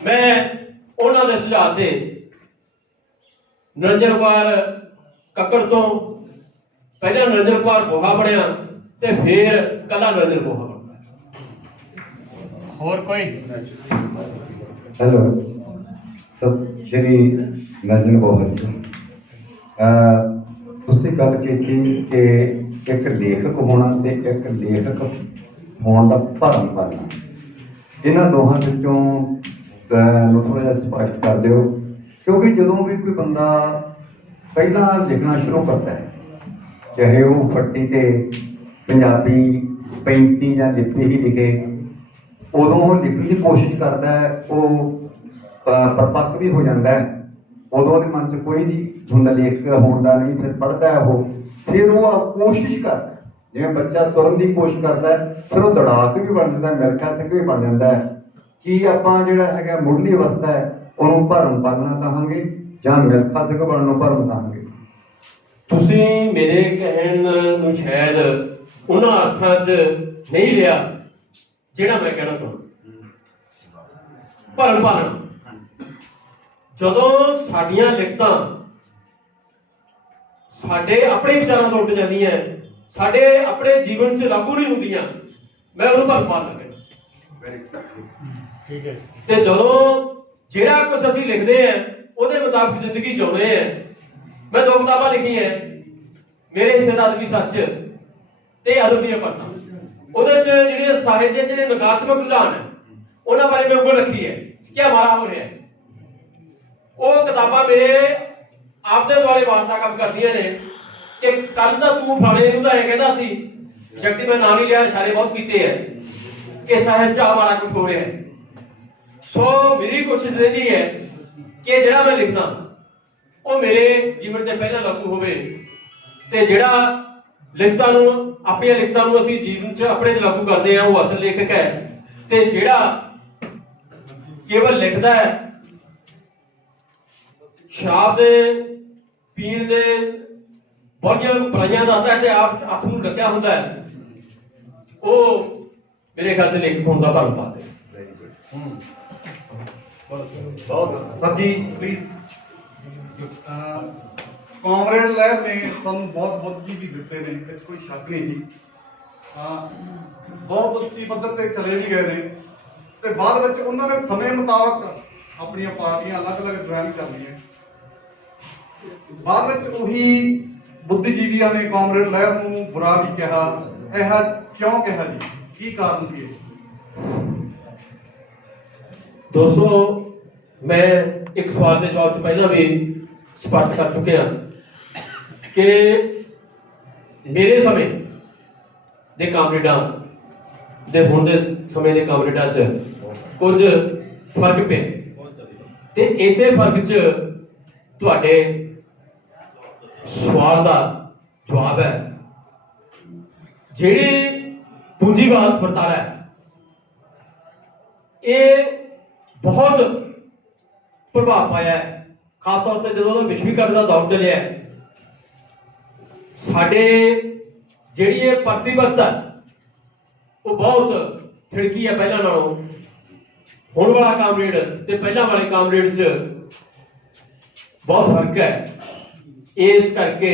ਮੈਂ ਉਹਨਾਂ ਦੇ ਸੁਝਾਅ ਤੇ ਨਿਰੰਜਨ ਕੁਮਾਰ ਕੱਕੜ ਤੋਂ ਪਹਿਲਾਂ ਨਿਰੰਜਨ ਕੁਮਾਰ ਬੋਹਾ ਬਣਿਆ ਤੇ ਫਿਰ ਕੱਲਾ ਨਿਰੰਜਨ ਬੋਹਾ ਬਣਿਆ। ਹੋਰ ਕੋਈ? हेलो सब श्री नजन बोहर जी, ਤੁਸੀਂ ਗੱਲ ਕੀਤੀ ਕਿ ਇੱਕ ਲੇਖਕ ਹੋਣਾ ਤੇ ਇੱਕ ਲੇਖਕ ਹੋਣ ਦਾ ਭਰਮ ਕਰਨਾ, ਇਹਨਾਂ ਦੋਹਾਂ ਵਿੱਚੋਂ ਨੂੰ ਥੋੜ੍ਹਾ ਜਿਹਾ ਸਪਸ਼ਟ ਕਰ ਦਿਓ, ਕਿਉਂਕਿ ਜਦੋਂ ਵੀ ਕੋਈ ਬੰਦਾ ਪਹਿਲਾਂ ਲਿਖਣਾ ਸ਼ੁਰੂ ਕਰਦਾ ਹੈ, ਚਾਹੇ ਉਹ ਫੱਟੀ ਤੇ ਪੰਜਾਬੀ 35 ਜਾਂ ਲਿਪੀ ਹੀ ਲਿਖੇ, ਉਦੋਂ ਉਹ ਲਿਖਣ ਦੀ ਕੋਸ਼ਿਸ਼ ਕਰਦਾ ਹੈ, ਉਹ ਪਰਪੱਕ ਵੀ ਹੋ ਜਾਂਦਾ ਹੈ। ਉਦੋਂ ਉਹਦੇ ਮਨ 'ਚ ਕੋਈ ਨਹੀਂ ਹੁੰਦਾ ਲੇਖਕ ਹੋਣ ਦਾ ਨਹੀਂ, ਫਿਰ ਪੜ੍ਹਦਾ ਹੈ ਉਹ, ਫਿਰ ਉਹ ਕੋਸ਼ਿਸ਼ ਕਰਦਾ, ਜਿਵੇਂ ਬੱਚਾ ਤੁਰਨ ਦੀ ਕੋਸ਼ਿਸ਼ ਕਰਦਾ ਹੈ, ਫਿਰ ਉਹ ਦੌੜਾਕ ਵੀ ਬਣ ਜਾਂਦਾ, ਮਿਲਖਾ ਸਿੰਘ ਵੀ ਬਣ ਜਾਂਦਾ ਹੈ। ਕੀ ਆਪਾਂ ਜਿਹੜਾ ਹੈਗਾ ਮੁੱਢਲੀ ਅਵਸਥਾ ਹੈ ਉਹਨੂੰ ਭਰਮ ਪਾਲਣਾ ਕਹਾਂਗੇ ਜਾਂ ਮਿਲਖਾ ਸਿੰਘ ਬਣਨ ਨੂੰ ਭਰਮ ਕਹਾਂਗੇ? ਤੁਸੀਂ ਮੇਰੇ ਕਹਿਣ ਨੂੰ ਸ਼ਾਇਦ ਉਹਨਾਂ ਅਰਥਾਂ 'ਚ ਨਹੀਂ ਲਿਆ ਜਿਹੜਾ ਮੈਂ ਕਹਿਣਾ ਚਾਹੁੰਦਾ। ਭਰਮ ਪਾਲਣਾ, ਜਦੋਂ ਸਾਡੀਆਂ ਲਿਖਤਾਂ ਸਾਡੇ ਆਪਣੇ ਵਿਚਾਰਾਂ ਤੋਂ ਉੱਡ ਜਾਂਦੀਆਂ, ਸਾਡੇ ਆਪਣੇ ਜੀਵਨ 'ਚ ਲਾਗੂ ਨਹੀਂ ਹੁੰਦੀਆਂ, ਮੈਂ ਉਹਨੂੰ ਭਰਮ ਪਾਲਣਾ ਕਹਿੰਦਾ। ਠੀਕ ਹੈ। ਤੇ ਜਦੋਂ ਜਿਹੜਾ ਕੁਝ ਅਸੀਂ ਲਿਖਦੇ ਆ ਉਹਦੇ ਮੁਤਾਬਕ ਜ਼ਿੰਦਗੀ ਜਿਉਂਦੇ ਆ। ਮੈਂ 2 ਕਿਤਾਬਾਂ ਲਿਖੀਆਂ, ਮੇਰੇ ਹਿੱਸੇ ਦਾ ਅਦਬੀ ਸੱਚ ਤੇ ਅਦਬ ਦੀਆਂ ਪਰਤਾਂ। ਉਹਦੇ 'ਚ ਜਿਹੜੇ ਸਾਹਿਤ ਦੇ ਜਿਹੜੇ ਨਕਾਰਾਤਮਕ ਰੁਝਾਨ ਹੈ ਉਹਨਾਂ ਬਾਰੇ ਮੈਂ ਉਂਗਲ ਰੱਖੀ ਹੈ ਕਿ ਮਾੜਾ ਹੋ ਰਿਹਾ ਹੈ। ਉਹ ਕਿਤਾਬਾਂ ਮੇਰੇ ਆਪ ਦੇ ਦੁਆਲੇ ਵਾਰਤਾ ਕੰਮ ਕਰਦੀਆਂ ਨੇ ਕਿ ਕੱਲ ਤਾਂ ਤੂੰ ਫਲਾਣੇ ਨੂੰ ਤਾਂ ਇਹ ਕਹਿੰਦਾ ਸੀ, ਸ਼ਕਤੀ ਮੈਂ ਨਾਮ ਹੀ ਲਿਆ, ਇਸ਼ਾਰੇ ਬਹੁਤ ਕੀਤੇ ਹੈ ਕਿ ਸਾਹਿਤ 'ਚ ਮਾੜਾ ਕੁਝ ਹੋ ਰਿਹਾ ਹੈ। ਸੋ ਮੇਰੀ ਕੋਸ਼ਿਸ਼ ਰਹਿੰਦੀ ਹੈ ਕਿ ਜਿਹੜਾ ਮੈਂ ਲਿਖਦਾ ਉਹ ਮੇਰੇ ਜੀਵਨ ਤੇ ਪਹਿਲਾਂ ਲਾਗੂ ਹੋਵੇ, ਤੇ ਜਿਹੜਾ ਲਿਖਤਾਂ ਨੂੰ, ਆਪਣੀਆਂ ਲਿਖਤਾਂ ਨੂੰ ਅਸੀਂ ਜੀਵਨ 'ਚ ਆਪਣੇ ਤੇ ਲਾਗੂ ਕਰਦੇ ਹਾਂ ਉਹ ਅਸਲ ਲੇਖਕ ਹੈ। ਤੇ ਜਿਹੜਾ ਕੇਵਲ ਲਿਖਦਾ ਹੈ, ਸ਼ਰਾਬ ਦੇ ਪੀਣ ਦੇ ਬੜੀਆਂ ਬੁਰਾਈਆਂ ਦੱਸਦਾ ਹੈ ਤੇ ਆਪ ਨੂੰ ਡੱਕਿਆ ਹੁੰਦਾ ਹੈ, ਉਹ ਮੇਰੇ ਖਿਆਲ ਤੇ ਲੇਖਕ ਹੋਣ ਦਾ ਭਰਮ ਪਾਉਂਦੇ। ਬਹੁਤ ਸਰ ਜੀ ਪਲੀਜ਼। ਕਾਮਰੇਡ ਲਹਿਰ ਨੇ ਸਾਨੂੰ ਬਹੁਤ ਬੁੱਧ ਜੀ ਵੀ ਦਿੱਤੇ ਨੇ, ਇਹ 'ਚ ਕੋਈ ਸ਼ੱਕ ਨਹੀਂ ਜੀ। ਬਹੁਤ ਉੱਚੀ ਪੱਧਰ ਤੇ ਚਲੇ ਵੀ ਗਏ ਨੇ ਤੇ ਬਾਅਦ ਵਿੱਚ ਉਹਨਾਂ ਨੇ ਸਮੇਂ ਮੁਤਾਬਕ ਆਪਣੀਆਂ ਪਾਰਟੀਆਂ ਅਲੱਗ-ਅਲੱਗ ਜੁਆਇਨ ਕਰ ਲਈਆਂ। ਬਾਅਦ ਵਿੱਚ ਉਹੀ ਬੁੱਧੀਜੀਵੀਆਂ ਨੇ ਕਾਮਰੇਡ ਲਹਿਰ ਨੂੰ ਬੁਰਾ ਵੀ ਕਿਹਾ। ਇਹ ਕਿਉਂ ਕਿਹਾ ਜੀ, ਕੀ ਕਾਰਨ ਸੀ ਇਹ? ਦੋਸਤੋ, ਮੈਂ ਇੱਕ ਸਵਾਲ ਦੇ ਜਵਾਬ ਤੋਂ ਪਹਿਲਾਂ ਵੀ ਸਪਸ਼ਟ ਕਰ ਚੁੱਕਿਆ ਕਿ ਮੇਰੇ ਸਮੇਂ ਦੇ ਕਾਮਰੇਡਾਂ ਦੇ ਹੁਣ ਦੇ ਸਮੇਂ ਦੇ ਕਾਮਰੇਡਾਂ 'ਚ ਕੁਝ ਫਰਕ ਪਿਆ, ਤੇ ਇਸੇ ਫਰਕ 'ਚ ਤੁਹਾਡੇ ਸਵਾਲ ਦਾ ਜਵਾਬ ਹੈ। ਜਿਹੜੀ ਪੂੰਜੀਵਾਦ ਵਰਤਾਰਾ ਹੈ ਇਹ ਬਹੁਤ ਪ੍ਰਭਾਵ ਪਾਇਆ ਹੈ, ਖਾਸ ਤੌਰ ਤੇ ਜਦੋਂ ਵਿਸ਼ਵੀਕਰਨ ਦਾ ਦੌਰ ਚੱਲਿਆ। ਸਾਡੇ ਜਿਹੜੀ ਇਹ ਪ੍ਰਤੀਬੱਧਤਾ ਉਹ ਬਹੁਤ ਥਿੜਕੀ ਹੈ ਪਹਿਲਾਂ ਨਾਲੋਂ। ਹੁਣ ਵਾਲਾ ਕਾਮਰੇਡ ਤੇ ਪਹਿਲਾਂ ਵਾਲੇ ਕਾਮਰੇਡ 'ਚ ਬਹੁਤ ਫਰਕ ਹੈ। ਇਸ ਕਰਕੇ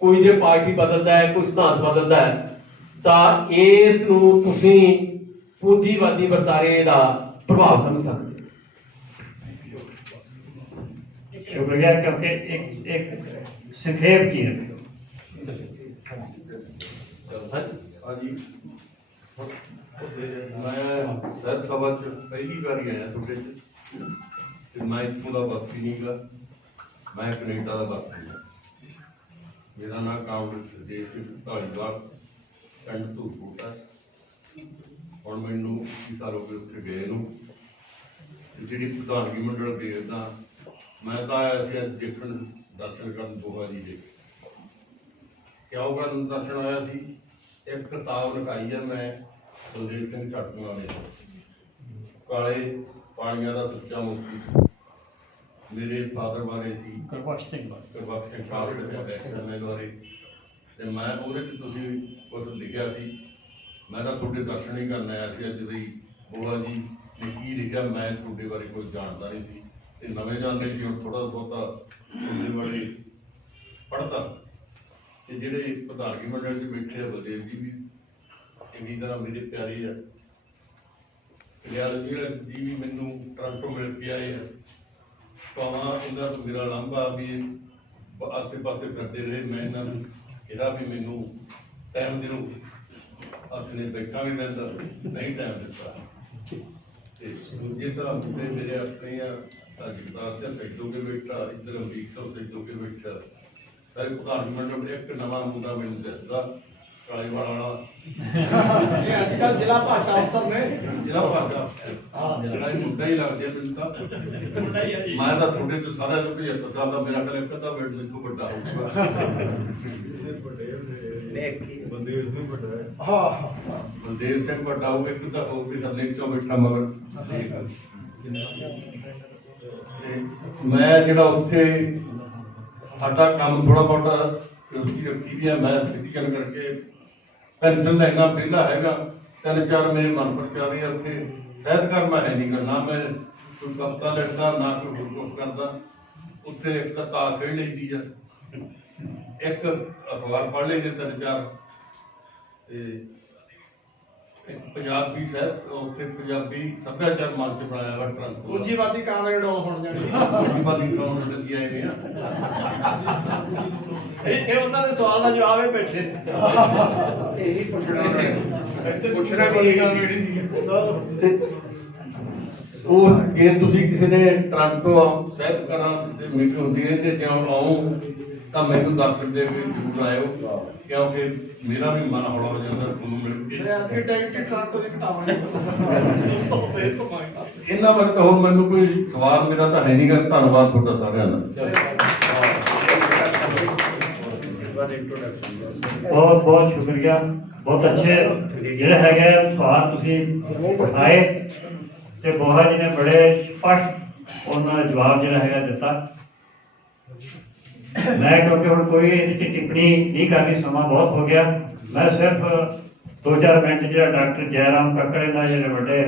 ਕੋਈ ਜੇ ਪਾਰਟੀ ਬਦਲਦਾ ਹੈ, ਕੋਈ ਸਿਧਾਂਤ ਬਦਲਦਾ ਹੈ, ਤਾਂ ਇਸ ਨੂੰ ਤੁਸੀਂ ਪੂੰਜੀਵਾਦੀ ਵਰਤਾਰੇ ਦਾ ਪ੍ਰਭਾਵ ਸਮਝ ਸਕਦੇ। शुक्रिया, क्योंकि एक संक्षेप जी ਹਾਂਜੀ, ਮੈਂ ਸਰ ਸਭਾ 'ਚ ਪਹਿਲੀ ਵਾਰੀ ਆਇਆ ਤੁਹਾਡੇ 'ਚ, ਤੇ ਮੈਂ ਇੱਥੋਂ ਦਾ ਵਾਸੀ ਨਹੀਂ ਗਾ, ਮੈਂ ਕੈਨੇਡਾ ਦਾ ਵਾਸੀ ਹਾਂ। ਮੇਰਾ ਨਾਮ ਕਾਮਰੇਡ ਸਰਦੇਵ ਸਿੰਘ ਢਾਲੀਵਾਲ, ਪਿੰਡ ਧੂਰਕੋਟ। ਹੁਣ ਮੈਨੂੰ 21 ਸਾਲ ਹੋ ਗਏ ਉੱਥੇ ਗਏ ਨੂੰ। ਜਿਹੜੀ ਪ੍ਰਧਾਨਗੀ ਮੰਡਲ ਦੇਖਦਾ, ਮੈਂ ਤਾਂ ਆਇਆ ਸੀ ਅੱਜ ਦੇਖਣ, ਦਰਸ਼ਨ ਕਰਨ ਬੋਹਾ ਜੀ ਦੇ। ਕਿਉਂ ਕਰਨ ਦਰਸ਼ਨ ਆਇਆ ਸੀ? ਇੱਕ ਕਿਤਾਬ ਲਿਖਾਈ ਹੈ ਮੈਂ ਸੁਖਦੇਵ ਸਿੰਘ ਛੱਟਣ ਵਾਲੇ, ਕਾਲੇ ਪਾਣੀਆਂ ਦਾ ਸੁੱਚਾ ਮੋਤੀ। ਮੇਰੇ ਫਾਦਰ ਬਾਰੇ ਸੀ, ਗੁਰਬਖਸ਼ ਸਿੰਘ ਕਾਲੇ ਬਾਰੇ, ਤੇ ਮੈਂ ਉਹਦੇ 'ਚ ਤੁਸੀਂ ਕੁਝ ਲਿਖਿਆ ਸੀ। ਮੈਂ ਤਾਂ ਤੁਹਾਡੇ ਦਰਸ਼ਨ ਹੀ ਕਰਨ ਆਇਆ ਸੀ ਅੱਜ ਵੀ। ਬੋਹਾ ਜੀ ਨੇ ਕੀ ਲਿਖਿਆ ਮੈਂ ਤੁਹਾਡੇ ਬਾਰੇ ਕੁਝ ਜਾਣਦਾ ਨਹੀਂ ਸੀ, ਤੇ ਨਵੇਂ ਜਾਣਦੇ ਸੀ। ਹੁਣ ਥੋੜਾ ਬਹੁਤਾ ਤੁਹਾਡੇ ਬਾਰੇ ਪੜ੍ਹਦਾ, ਤੇ ਜਿਹੜੇ ਪ੍ਰਧਾਨਗੀ ਮੰਡਲ 'ਚ ਬੈਠੇ ਆ ਬਲਦੇਵ ਜੀ ਵੀ ਚੰਗੀ ਤਰ੍ਹਾਂ ਮੇਰੇ ਪਿਆਰੇ ਆ। ਜੀ ਵੀ ਮੈਨੂੰ ਟੋਰਾਂਟੋ ਮਿਲ ਕੇ ਆਏ ਆ। ਭਾਵਾਂ ਇਹਦਾ ਮੇਰਾ ਲੰਬਾ ਵੀ ਆਸੇ ਪਾਸੇ ਫਿਰਦੇ ਰਹੇ, ਮੈਂ ਇਹਨਾਂ ਨੂੰ ਇਹਦਾ ਵੀ ਮੈਨੂੰ ਟਾਈਮ ਦਿਓ, ਆਪਣੇ ਬੈਠਾ ਵੀ ਮੈਂ ਨਹੀਂ ਟਾਈਮ ਦਿੱਤਾ। ਤੇ ਦੂਜੇ ਤਰ੍ਹਾਂ ਮੁੰਡੇ ਮੇਰੇ ਆਪਣੇ ਆ, ਜਗਤਾਰ ਸਿੰਘ ਸੈਦੋ ਕੇ ਬੈਠਾ, ਇੱਧਰ ਅਮਰੀਕ ਸਿੰਘ ਸੈਦੋ ਕੇ ਬੈਠਾ। ਸਾਰੇ ਪ੍ਰਧਾਨ ਮੰਡਲ ਇੱਕ ਨਵਾਂ ਮੁੰਡਾ ਮੈਨੂੰ ਦੱਸਦਾ ਕਾਲੀ ਵਾਲਾ ਇਹ ਅੱਜ ਕੱਲ ਜ਼ਿਲ੍ਹਾ ਭਾਸ਼ਾ ਅਫਸਰ ਨੇ। ਜਿਹੜਾ ਭਾਸ਼ਾ ਜਿਹੜਾ ਇਹ ਮੁੱਦਾ ਹੀ ਲੱਗਦਾ ਮੈਨੂੰ ਤਾਂ ਮੈਂ ਤਾਂ ਤੁਹਾਡੇ ਤੋਂ ਸਾਰਾ ਜੋ 75 ਸਾਲ ਦਾ ਮੇਰਾ ਖਿਆਲ ਇੱਕ ਅੱਧਾ ਮਿੰਟ ਦੇਖੋ ਵੱਡਾ ਹੋਊਗਾ ਬੰਦੇਵ ਸਿੰਘ ਵੱਡਾ ਹੈ। ਹਾਂ ਬਲਦੇਵ ਸਿੰਘ ਵੱਡਾ ਹੋਊਗਾ ਇੱਕ ਤਾਂ ਹੋਊਗੀ ਤਾਂ ਲੇਖ ਚੋਂ ਬੈਠਾ ਮਗਰ ਤੇ ਮੈਂ ਜਿਹੜਾ ਉੱਥੇ ਸਾਡਾ ਕੰਮ ਥੋੜਾ ਬਹੁਤਾ ਰੁਚੀ ਰੱਖੀ ਦੀ ਆ। ਮੈਂ ਸਿਟੀਜ਼ਨ ਕਰਕੇ ਪੈਨਸ਼ਨ ਲੈਣਾ ਪਹਿਲਾਂ ਹੈਗਾ 3-4 ਮੇਰੇ ਮਨ ਪਰਚਾਵੇ ਆ ਉੱਥੇ ਸਾਹਿਤਕਾਰ ਮੈਂ ਹੈ ਨਹੀਂ ਕਰਨਾ ਮੈਂ ਕੋਈ ਕਵਿਤਾ ਲਿਖਦਾ ਨਾ ਕੋਈ ਗੁਰਗੁਰਤ ਕਰਦਾ ਉੱਥੇ ਇੱਕ ਤਾਂ ਤਾਸ਼ ਖੇਡ ਲਈਦੀ ਆ ਇੱਕ ਅਖਬਾਰ ਪੜ੍ਹ ਲਈਦੇ 3-4 ਤੇ ਇੱਕ ਪੰਜਾਬੀ ਸਾਹਿਤ ਉੱਥੇ ਪੰਜਾਬੀ ਸੱਭਿਆਚਾਰ ਮੰਚ ਬਣਾਇਆ ਵਾ ਟਰੰਕ ਪੂੰਜੀਵਾਦੀ ਕਾਂਗਰਸ ਡੋਲ ਹੋਣ ਜਾਣੀ। ਪੂੰਜੀਵਾਦੀ ਕਰਾਉਣ ਲੱਗੀ ਆਏ ਨੇ ਆ ਇਹ ਉਹਨਾਂ ਦੇ ਸਵਾਲ ਦਾ ਜਵਾਬ ਹੈ ਬੈਠੇ ਇਹੀ ਪੁੱਛਣਾ ਇੱਥੇ ਪੁੱਛਣਾ ਵੀ ਕਿਹੜੀ ਸੀ ਉਹ ਜੇ ਤੁਸੀਂ ਕਿਸੇ ਨੇ ਟਰੰਕ ਤੋਂ ਸਾਹਿਤਕਾਰਾਂ ਦੀ ਮੀਟਿੰਗ ਹੁੰਦੀ ਹੈ ਤੇ ਜਦੋਂ ਆਉਂ ਤਾਂ ਮੈਨੂੰ ਦੱਸ ਸਕਦੇ ਵੀ ਜ਼ਰੂਰ ਆਇਓ ਕਿਉਂਕਿ ਮੇਰਾ ਵੀ ਮਨ ਹੌਲਾ ਹੋ ਜਾਂਦਾ ਤੁਹਾਨੂੰ ਮਿਲ ਕੇ ਮੈਂ ਟਿਕਟ ਟਰੰਕ ਤੋਂ ਘਟਾਵਾਂਗੇ। ਇਹਨਾਂ ਬਾਰੇ ਤਾਂ ਹੁਣ ਮੈਨੂੰ ਕੋਈ ਸਵਾਲ ਮੇਰਾ ਤਾਂ ਹੈ ਨਹੀਂ ਗਾ। ਧੰਨਵਾਦ ਤੁਹਾਡਾ ਸਾਰਿਆਂ ਦਾ। ਬਹੁਤ ਬਹੁਤ ਸ਼ੁਕਰੀਆ। ਬਹੁਤ ਅੱਛੇ ਜਿਹੜੇ ਹੈਗੇ ਸਵਾਲ ਤੁਸੀਂ ਆਏ ਤੇ ਬੋਹਾ ਜੀ ਨੇ ਬੜੇ ਸਪਸ਼ਟ ਉਹਨਾਂ ਦਾ ਜਵਾਬ ਜਿਹੜਾ ਹੈਗਾ ਦਿੱਤਾ। ਮੈਂ ਕਿਉਂਕਿ ਹੁਣ ਕੋਈ ਇਹਦੇ 'ਚ ਟਿੱਪਣੀ ਨਹੀਂ ਕਰਨੀ, ਸਮਾਂ ਬਹੁਤ ਹੋ ਗਿਆ। ਮੈਂ ਸਿਰਫ 2-4 ਮਿੰਟ ਜਿਹੜਾ ਡਾਕਟਰ ਜੈਰਾਮ ਕੱਕੜ ਦਾ ਜਿਹੜੇ ਵੱਡੇ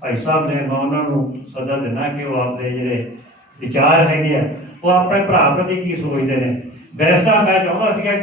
ਭਾਈ ਸਾਹਿਬ ਨੇ ਮੈਂ ਉਹਨਾਂ ਨੂੰ ਸੱਦਾ ਦਿੰਦਾ ਕਿ ਉਹ ਆਪਦੇ ਜਿਹੜੇ ਵਿਚਾਰ ਹੈਗੇ ਆ ਉਹ ਆਪਣੇ ਭਰਾ ਪ੍ਰਤੀ ਕੀ ਸੋਚਦੇ ਨੇ। ਵੈਸੇ ਤਾਂ ਮੈਂ ਚਾਹੁੰਦਾ ਸੀਗਾ ਕਿ